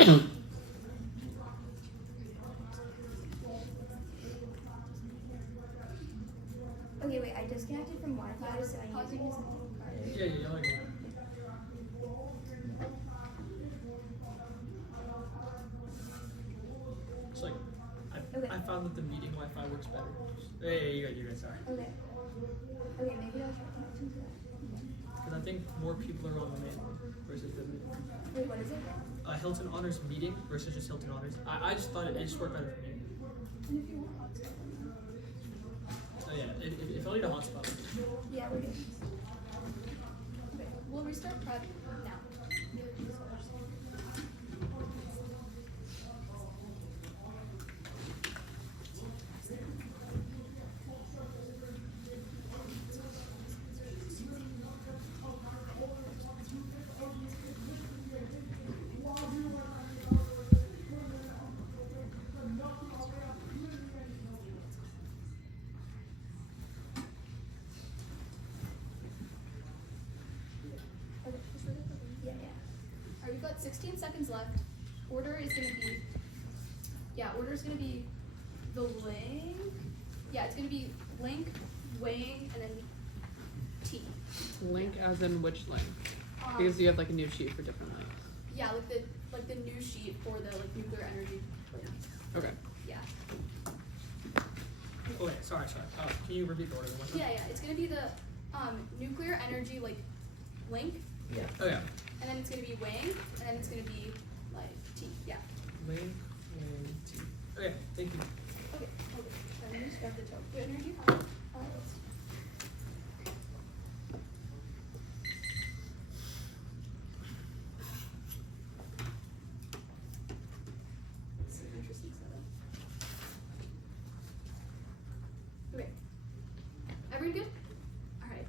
Okay, wait, I disconnected from Wi-Fi, so I need to use something. Yeah. It's like, I found that the meeting Wi-Fi works better. Yeah, you're good, sorry. Okay. Okay, maybe I'll try connecting to that. Because I think more people are on the main one versus the meeting. Wait, what is it? Hilton Honors meeting versus just Hilton Honors. I just thought it just worked better for me. And if you want hotspot. Oh yeah, if I need a hotspot. Yeah, we're good. Okay, we'll restart prep now. got 16 seconds left. Order is gonna be, order is gonna be the link. Yeah, it's gonna be link, weighing, and then T. Link as in which link? Because you have like a new sheet for different links. Yeah, like the new sheet for the like nuclear energy. Okay. Yeah. Okay, sorry. Can you repeat the order one more time? Yeah. It's gonna be the nuclear energy like link, Yeah. Oh yeah. and then it's gonna be weighing, and then it's gonna be like T. Yeah. Link and T. Okay, thank you. Okay. Let me just grab the TOC. The energy. It's an interesting setup. Okay. Everyone good? Alright.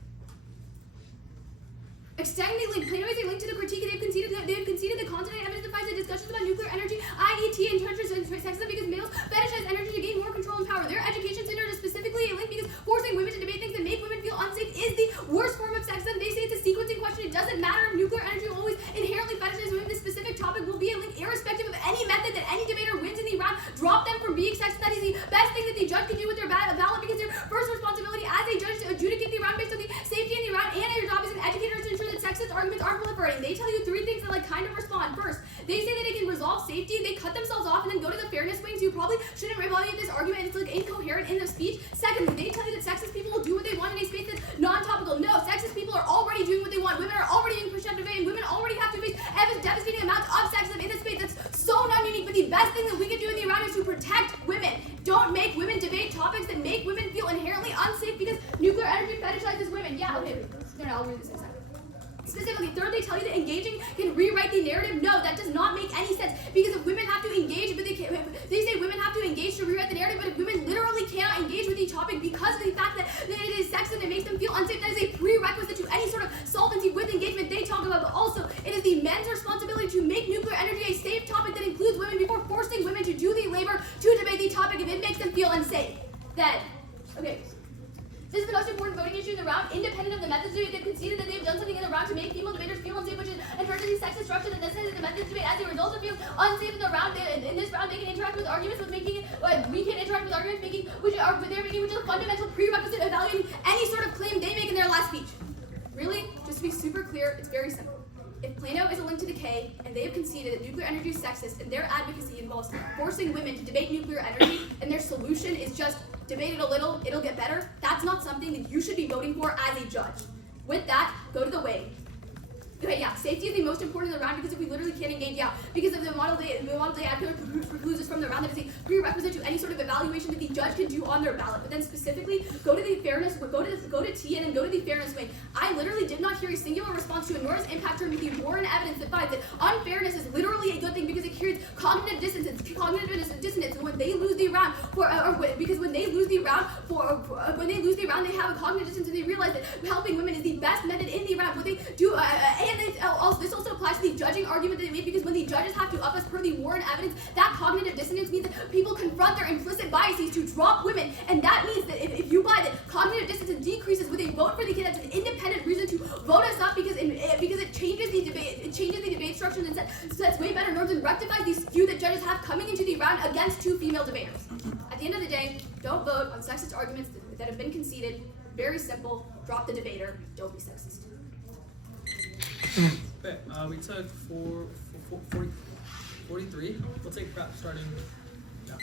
Extending the link. Plano is a link to the critique. They've conceded the content and evidence defies the discussions about nuclear energy, IET, and sexism because males fetishize energy to gain more control and power. Their education center is specifically a link because forcing women to debate things that make women feel unsafe is the worst form of sexism. They say it's a sequencing question. It doesn't matter if nuclear energy will always inherently fetishize women. This specific topic will be a link irrespective of any method that any debater wins in the round. Drop them from being sexist. That is the best thing that the judge can do with their ballot because their first responsibility as a judge to adjudicate the round based on the safety in the round, and your job as an educator is to ensure that sexist arguments aren't proliferating. They tell you 3 things that like kind of respond. First, they say that they can resolve safety. They cut themselves off and then go to the fairness wings. You probably shouldn't evaluate this argument. It's like incoherent in the speech. Secondly, they tell you that sexist people will do what they want in a space that's non-topical. No, sexist people are already doing what they want. Women are already being pushed out of debate, and women already have to face devastating amounts of sexism in this space that's so non-unique. But the best thing that we can do in the round is to protect women. Don't make women debate topics that make women feel inherently unsafe because nuclear energy fetishizes women. Yeah, okay. No, I'll read this in a second. Specifically, third, they tell you that engaging can rewrite the narrative. No, that does not make any sense because if women have to engage, but they say women have to engage to rewrite the narrative, but if women literally cannot engage with the topic because of the fact that it is sexist and makes them feel unsafe, that is a prerequisite to any sort of solvency with engagement they talk about. But also, it is the men's responsibility to make nuclear energy a safe topic that includes women before forcing women to do the labor to debate the topic if it makes them feel unsafe. Then, okay. This is the most important voting issue in the round, independent of the methods debate. They've conceded that they've done something in the round to make female debaters feel unsafe, which is encouraging the sexist structure that necessitates the methods debate. As a result of feeling unsafe in the round, in this round, they can interact with arguments with making, we can interact with arguments making, which is a fundamental prerequisite evaluating any sort of claim they make in their last speech. Really, just to be super clear, it's very simple. If Plano is a link to the K, and they have conceded that nuclear energy is sexist, and their advocacy involves forcing women to debate nuclear energy, and their solution is just debate it a little, it'll get better, that's not something that you should be voting for as a judge. With that, go to the weighing. Okay, yeah, safety is the most important in the round because if we literally can't engage, because of the model day advocate precludes us from the round, that is a prerequisite to any sort of evaluation that the judge can do on their ballot. But then specifically, go to the fairness, go to T and then go to the fairness wing. I literally did not hear a singular response to enormous impact from the Warren evidence that finds that unfairness is literally a good thing because it creates cognitive dissonance. When they lose the round, when they lose the round, they have a cognitive dissonance and they realize that helping women is the best method in the round. What they do, and this also applies to the judging argument that they made because when the judges have to up us per the Warren evidence, that cognitive dissonance means that people confront their implicit biases to drop women, and that means that if you buy that cognitive dissonance decreases with a vote for the kid, that's an independent reason to vote us up because it changes the debate structure and sets way better norms and rectifies the skew that judges have coming into the round against 2 female debaters. At the end of the day, don't vote on sexist arguments that have been conceded. Very simple. Drop the debater. Don't be sexist. Okay, we took 43. We'll take prep starting now.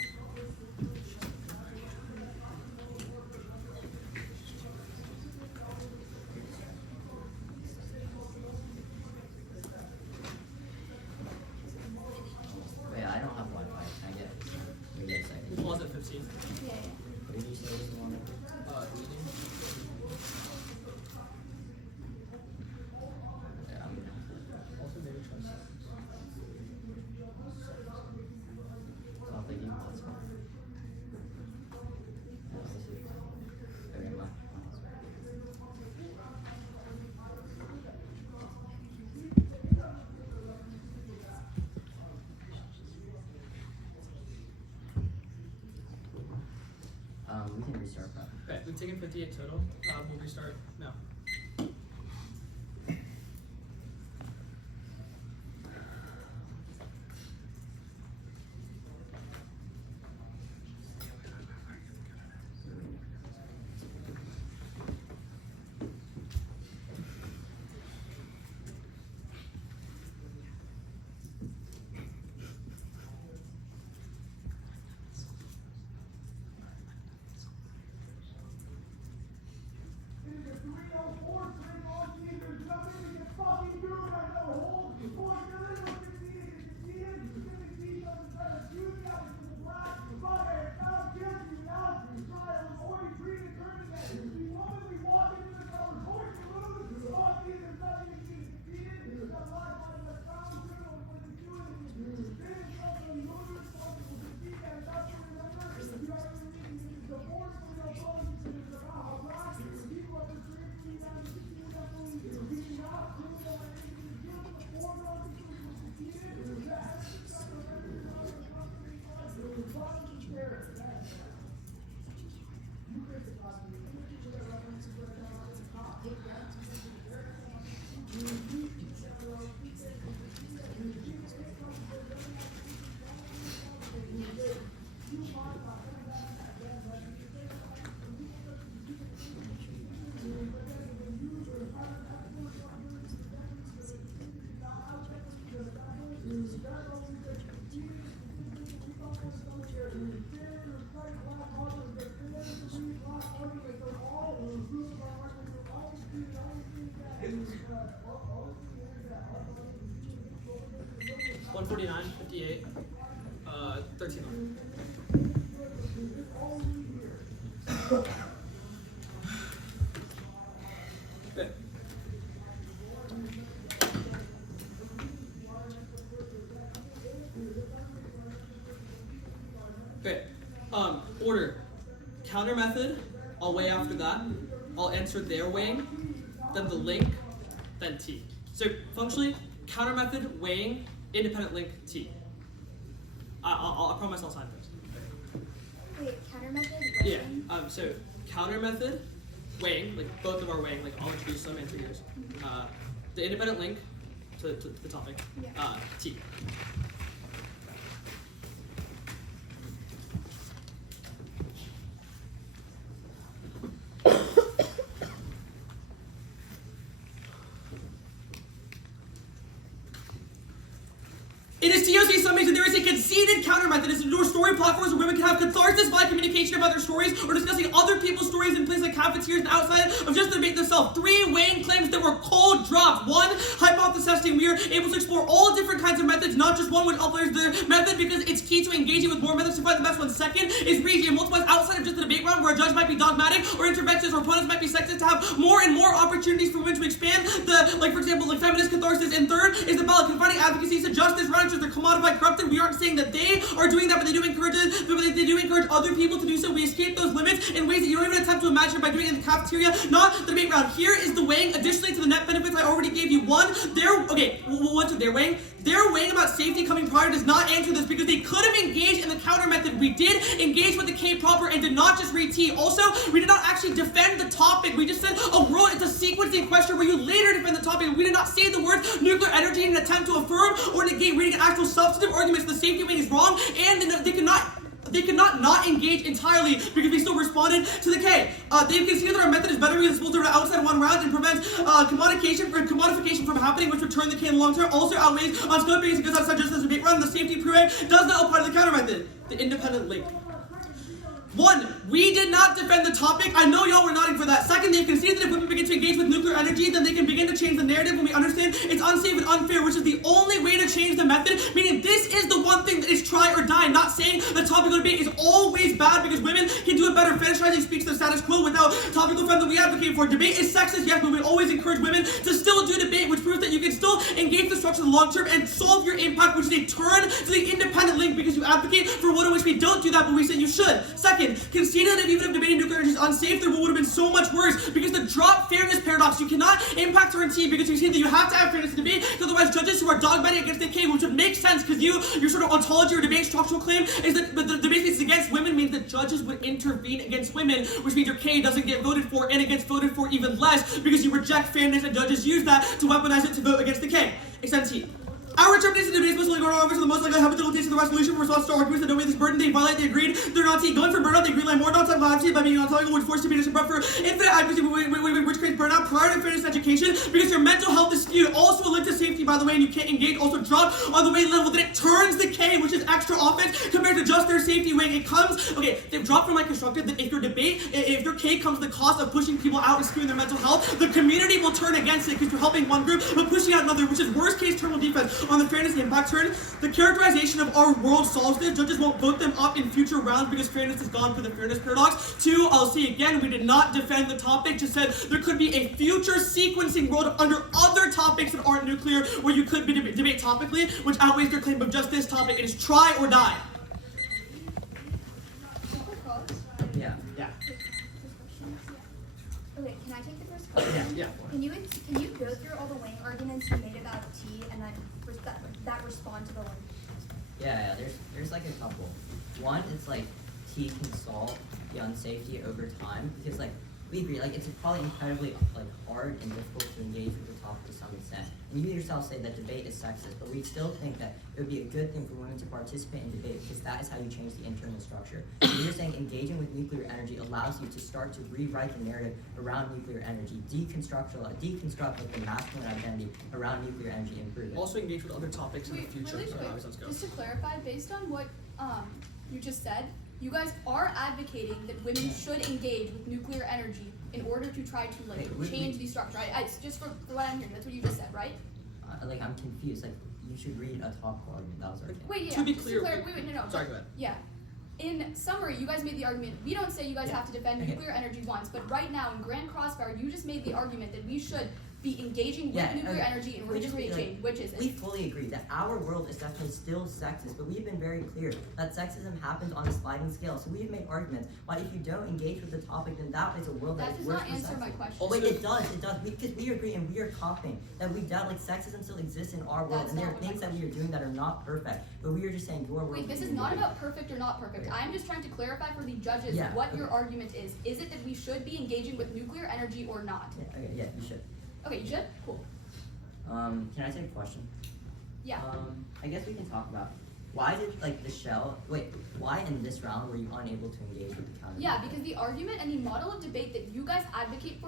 Wait, I don't have Wi-Fi. Can I get a second? We'll pause at 15. Yeah. What did you say was the one? Reading. Yeah, Also maybe try so I'm thinking that's one. Yeah, let's see. Okay, my. We can restart that. Okay, we've taken 58 total. We'll restart now. 149, 58, 13. Good. Great. Order. Counter method, I'll weigh after that. I'll answer their weighing, then the link, then T. So functionally, counter method, weighing, independent link, T. I promise I'll sign first. Wait, counter method? Yeah. So counter method, weighing, like both of our weighing, like I'll introduce some, answer yours. The independent link to the topic, T. In its TOC summation, there is a conceded counter method. It's indoor story platforms where women can have catharsis by communication about their stories or discussing other people's stories in places like cafeterias and outside of just the debate themselves. 3 weighing claims that were cold dropped. 1, hypothesis testing. We are able to explore all different kinds of methods, not just one which uploads the method because it's key to engaging with more methods to find the best one. 2nd is reach. It multiplies outside of just the debate round where a judge might be dogmatic or interventionist or opponents might be sexist to have more and more opportunities for women to expand the, like for example, like feminist catharsis. And 3rd is the ballot confining advocacy to justice round. They're commodified, corrupted. We aren't saying that they are doing that, but they do encourage it. But they do encourage other people to do so. We escape those limits in ways that you don't even attempt to imagine by doing it in the cafeteria, not the debate round. Here is the weighing. Additionally to the net benefits, I already gave you one. What's their weighing? Their weighing about safety coming prior does not answer this because they could have engaged in the counter method. We did engage with the K proper and did not just read T. Also, we did not actually defend the topic. We just said a world, it's a sequencing question where you later defend the topic. We did not say the word nuclear energy in an attempt to affirm or negate reading an actual substantive argument. The safety weighing is wrong, and they cannot not engage entirely because we still responded to the K. They've conceded that our method is better because it's supposed to run outside one round and prevents commodification from happening, which would turn the K in the long term. Also outweighs on scope because it goes outside just as a debate round. The safety proving does not apply to the counter method. The independent link. 1, we did not defend the topic. I know y'all were nodding for that. 2nd, they've conceded that if women begin to engage with nuclear energy, then they can begin to change the narrative when we understand it's unsafe and unfair, which is the only way to change the method, meaning this is the one thing that is try or die, not saying the topical debate is always bad because women can do a better fetishizing speech to the status quo without topical friends that we advocate for. Debate is sexist, yes, but we always encourage women to still do debate, which proves that you can still engage the structure in the long term and solve your impact, which is a turn to the independent link because you advocate for one in which we don't do that, but we say you should. 2nd, conceded that even if debating nuclear energy is unsafe, there would have been so much worse because the drop fairness paradox. You cannot impact her in T because you see that you have to have fairness in debate. Otherwise, judges who are dogmatic against the K, which would make sense because your sort of ontology or debate structural claim is that the debate is against women means that judges would intervene against women, which means your K doesn't get voted for and it gets voted for even less because you reject fairness and judges use that to weaponize it to vote against the K. Extend T. Our interpretation of debates must only go on over to the most likely hypothetical case of the resolution in response to arguments that don't meet this burden. They violate the agreed. They're not T. Going for burnout, they agree like more non-time collapse by being non-topical, which forces to be disapprove for infinite accuracy, which creates burnout prior to fairness education because your mental health is skewed. Also a link to safety, by the way, and you can't engage. Also drop on the weight level, then it turns the K, which is extra offense compared to just their safety weighing. It comes, they've dropped from NEG Constructive that if your K comes the cost of pushing people out and skewing their mental health, the community will turn against it because you're helping one group but pushing out another, which is worst case terminal defense on the fairness and impact turn. The characterization of our world solves this. Judges won't vote them up in future rounds because fairness is gone for the fairness paradox. 2, I'll say again, we did not defend the topic, just said there could be a future sequencing world under other topics that aren't nuclear where you could debate topically, which outweighs their claim of just this topic. It is try or die. Yeah. Okay, can I take the first question? Yeah. Can you go through all the weighing arguments you made about T and then that respond to the one? Yeah, there's like a couple. One, it's like T can solve the unsafety over time because like we agree, like it's probably incredibly like hard and difficult to engage with the topic to some extent. And you yourself say that debate is sexist, but we still think that it would be a good thing for women to participate in debate because that is how you change the internal structure. So you're saying engaging with nuclear energy allows you to start to rewrite the narrative around nuclear energy, deconstruct like the masculine identity around nuclear energy, and improve it. Also engage with other topics in the future. Really quick, Sounds good. just to clarify, based on what you just said, You guys are advocating that women should engage with nuclear energy in order to try to change the structure. It's just for what I'm hearing. That's what you just said, right? I'm confused. Like, you should read a topical argument. That was our Wait, yeah. To be just clear, wait, no. Sorry, go ahead. Yeah. In summary, you guys made the argument. We don't say you guys have to defend nuclear energy once, but right now in Grand Crossfire, you just made the argument that we should be engaging with nuclear energy in order to create change. Which is We it? fully agree that our world is definitely still sexist, but we've been very clear that sexism happens on a sliding scale. So we've made arguments why if you don't engage with the topic, then that is a world That that is does worse not for answer sexism. my question. Oh wait, it does, because we agree and we are confident that we doubt sexism still exists in our world, That's and there are not what my things that we are doing that are not perfect. But we are just saying your world. Wait, this is not about perfect or not perfect. I'm just trying to clarify for the judges what your argument is. Is it that we should be engaging with nuclear energy or not? Yeah, you should. Okay, you should? Cool. Can I take a question? Yeah. I guess we can talk about why did why in this round were you unable to engage with the counter? Yeah, because the argument and the model of debate that you guys advocate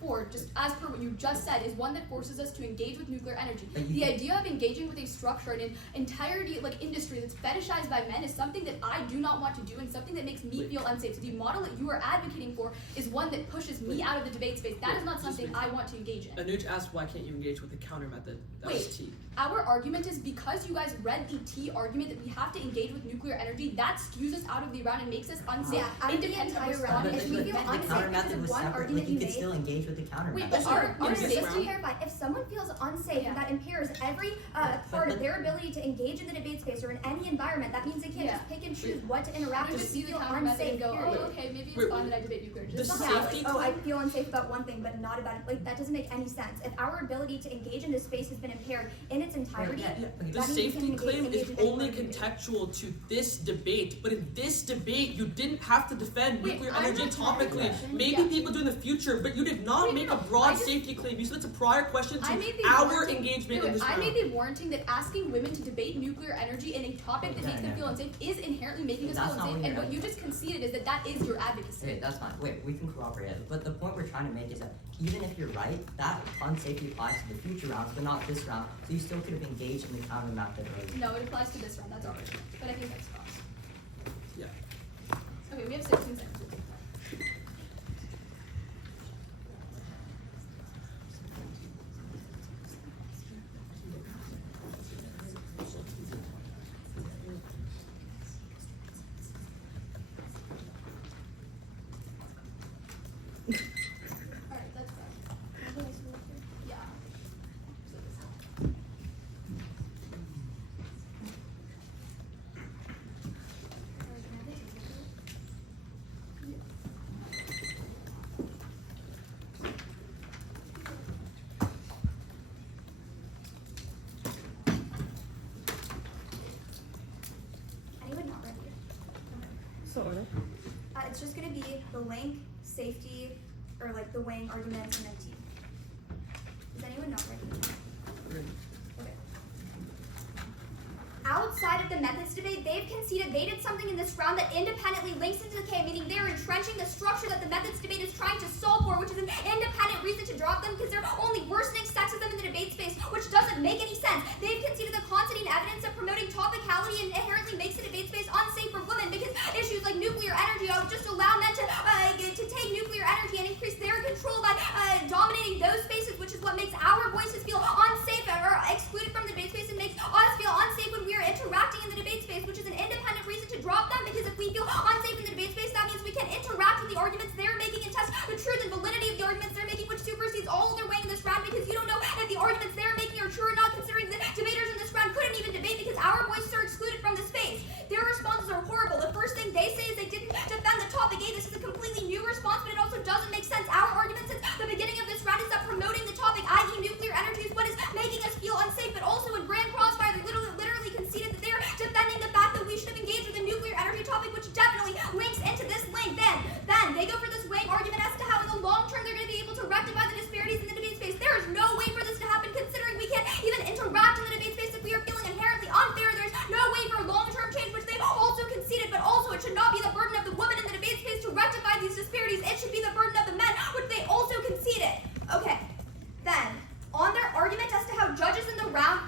for, just as per what you just said, is one that forces us to engage with nuclear energy. The idea of engaging with a structure and an entirety, industry that's fetishized by men is something that I do not want to do and something that makes me feel unsafe. So the model that you are advocating for is one that pushes me out of the debate space. That is not something I want to engage in. Anuj asked why can't you engage with the counter method? That was T. Our argument is because you guys read the T argument that we have to engage with nuclear energy, that skews us out of the round and makes us unsafe. Out of the entire round. If we feel the unsafe counter because method of was one separate. argument You you could made. still engage with the counter Wait, method. but our Just to safety. clarify, if someone feels unsafe, that impairs every part of their ability to engage in the debate space or in any environment. That means they can't just pick and choose what to interact You with. just see the feel counter method and unsafe. go, period. oh, okay, maybe it's fine that I debate nuclear. The Just Yeah, safety I feel unsafe about one thing, but not about it. That doesn't make any sense. If our ability to engage in this space has been impaired in its entirety, The that means we safety can't claim engage is in any only part of the debate. contextual to this debate, but in this debate, you didn't have to defend Wait, nuclear I'm energy not trying to topically. defend- Maybe Yeah. people do in the future, but you did not Wait, make no, a broad I just- safety claim. You said it's a prior question to I made the our warranting- engagement wait, in this I round. made the warranting that asking women to debate nuclear energy in a topic that makes them feel unsafe is inherently making us That's feel not unsafe, what and you're what you just conceded is that that is your advocacy. Okay, that's fine. Wait, we can cooperate. But the point we're trying to make is that even if you're right, that unsafety applies to the future rounds, but not this round. So you still could have engaged in the counter method earlier. No, it applies to this round, that's all. But I think that's false. Yeah. Okay, we have 16 seconds. Alright, that's fine. Yeah. Anyone not ready? So order. It's just gonna be the link, safety, or the weighing arguments, and then T. Is anyone not ready? Okay. Outside of the methods debate, they've conceded they did something in this round that independently links into the K, meaning they're entrenching the structure that the methods debate is trying to solve for, which is an independent reason to drop them because they're only worsening sexism in the debate space, which doesn't make any sense. They've conceded the constituting evidence of promoting topicality and inherently makes the debate space unsafe for women because issues like nuclear energy would just allow men to take nuclear energy and increase their control by dominating those spaces, which is what makes our voices feel unsafe or excluded from the debate space and makes us feel unsafe when we are interacting in the debate space, which is an independent reason to drop them because if we feel unsafe in the debate space, that means we can interact with the arguments they're making and test the truth and validity of the arguments they're making, which supersedes all of their weighing in this round because you don't know if the arguments they're making are true or not, considering the debaters in this round couldn't even debate because our voices are excluded from the space. Their responses are horrible. The first thing they say is they didn't defend the topic A. This is a completely new response, but it also doesn't make sense. Our argument since the beginning of this round is that promoting the topic, i.e. nuclear energy, is what is making us feel unsafe, but also in Grand Crossfire, they literally conceded that they're defending the fact that we should have engaged with a nuclear energy topic, which definitely links into this link. Then they go for this weighing argument as to how in the long term they're going to be able to rectify the disparities in the debate space. There is no way for this to happen, considering we can't even interact in the debate space if we are feeling inherently unfair. There's no way for long-term change, which they've also conceded, but also it should not be the burden of the women in the debate space to rectify these disparities. It should be the burden of the men, which they also conceded. Okay, then on their argument as to how judges in the round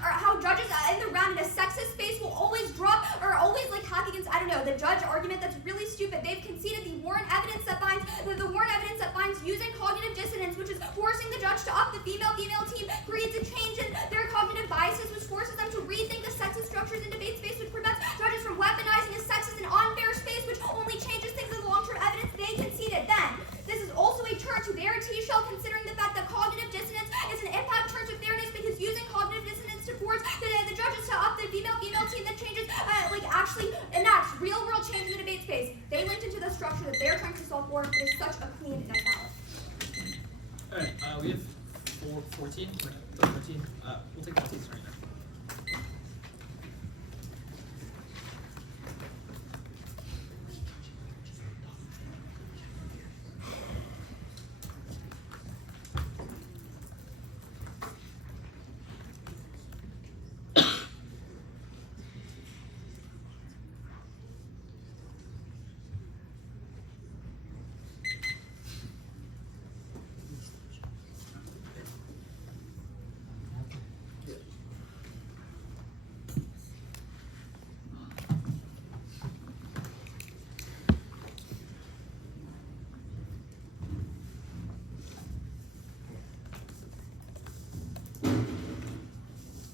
in a sexist space will always drop or always hack against, I don't know, the judge argument that's really forcing the judge to opt the female-female team creates a change in their cognitive biases, which forces them to rethink the sexist structures in debate space, which prevents judges from weaponizing a sexist and unfair space, which only changes things as long-term evidence they conceded. Then, this is also a turn to their T-shell, considering the fact that cognitive dissonance is an impact turn to fairness, because using cognitive dissonance to force the judges to opt the female-female team that changes, actually enacts real-world change in the debate space. They linked into the structure that they're trying to solve for. It is such a clean net ballot. Alright, we have 14. 13. We'll take 14 starting there.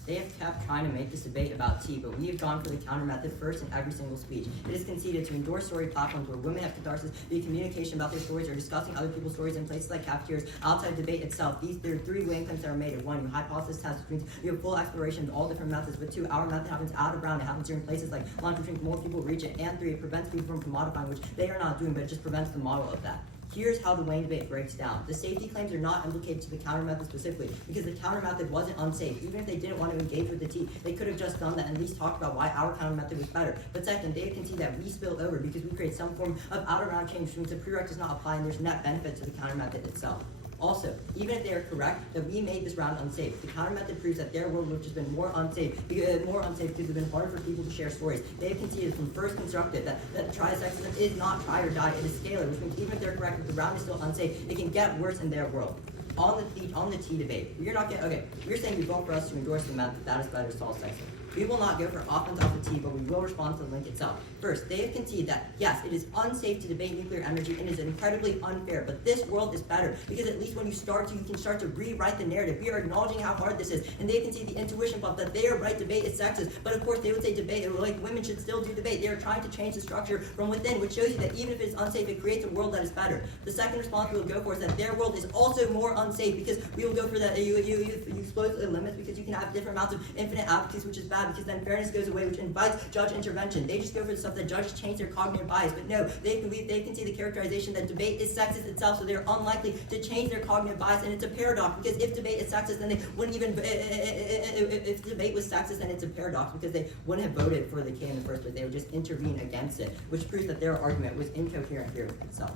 They have kept trying to make this debate about tea, but we have gone for the counter method first in every single speech. It is conceded to endorse story platforms where women have catharsis via communication about their stories or discussing other people's stories in places like cafeterias outside debate itself. There are three weighing claims that are made. One, you hypothesis test, which means you have full exploration of all different methods. But two, our method happens out of round. It happens here in places like lunch, which means more people reach it. And three, it prevents people from commodifying, which they are not doing, but it just prevents the model of that. Here's how the weighing debate breaks down. The safety claims are not implicated to the counter method specifically, because the counter method wasn't unsafe. Even if they didn't want to engage with the T, they could have just done that and at least talked about why our counter method was better. But second, they can see that we spilled over because we create some form of out-of-round change, which means the prereq does not apply and there's net benefit to the counter method itself. Also, even if they are correct that we made this round unsafe, the counter method proves that their world would have just been more unsafe because it has been harder for people to share stories. They have conceded from first constructed that trisexism is not try or die, it is scalar, which means even if they're correct, if the round is still unsafe, it can get worse in their world. On the T debate, we're saying you vote for us to endorse the method that is better to solve sexism. We will not go for offense off the T, but we will respond to the link itself. First, they have conceded that, yes, it is unsafe to debate nuclear energy and is incredibly unfair, but this world is better, because at least when you can start to rewrite the narrative. We are acknowledging how hard this is, and they concede the intuition bump that they are right, debate is sexist, but of course they would say debate, like women should still do debate. They are trying to change the structure from within, which shows you that even if it is unsafe, it creates a world that is better. The second response we will go for is that their world is also more unsafe, because we will go for that, you expose the limits, because you can have different amounts of infinite advocates, which is bad, because then fairness goes away, which invites judge intervention. They just go for the stuff that judges change their cognitive bias, but no, they can see the characterization that debate is sexist itself, so they're unlikely to change their cognitive bias, and it's a paradox, because if debate is sexist, then they wouldn't even, if debate was sexist, then it's a paradox, because they wouldn't have voted for the K in the first place, they would just intervene against it, which proves that their argument was incoherent here itself.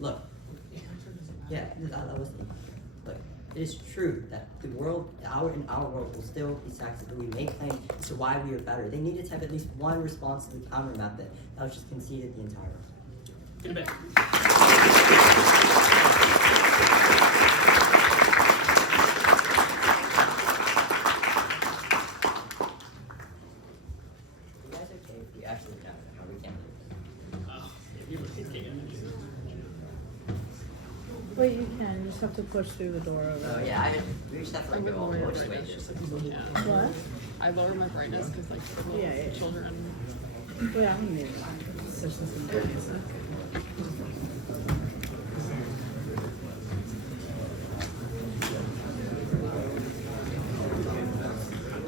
Look, yeah, that was look. It is true that the world, our world, will still be sexist, but we make claims as to why we are better. They needed to have at least one response to the counter method. That was just conceded the entire round. Good debate. You guys okay if we actually no, we can't do Yeah, we can't get it. Wait, you can. You just have to push through the door over. this. Oh yeah, we just have to I'm like go gonna all lower the my way. brightness just so people can. What? I lower my brightness because like Yeah. children. Yeah, I don't need it. It's just some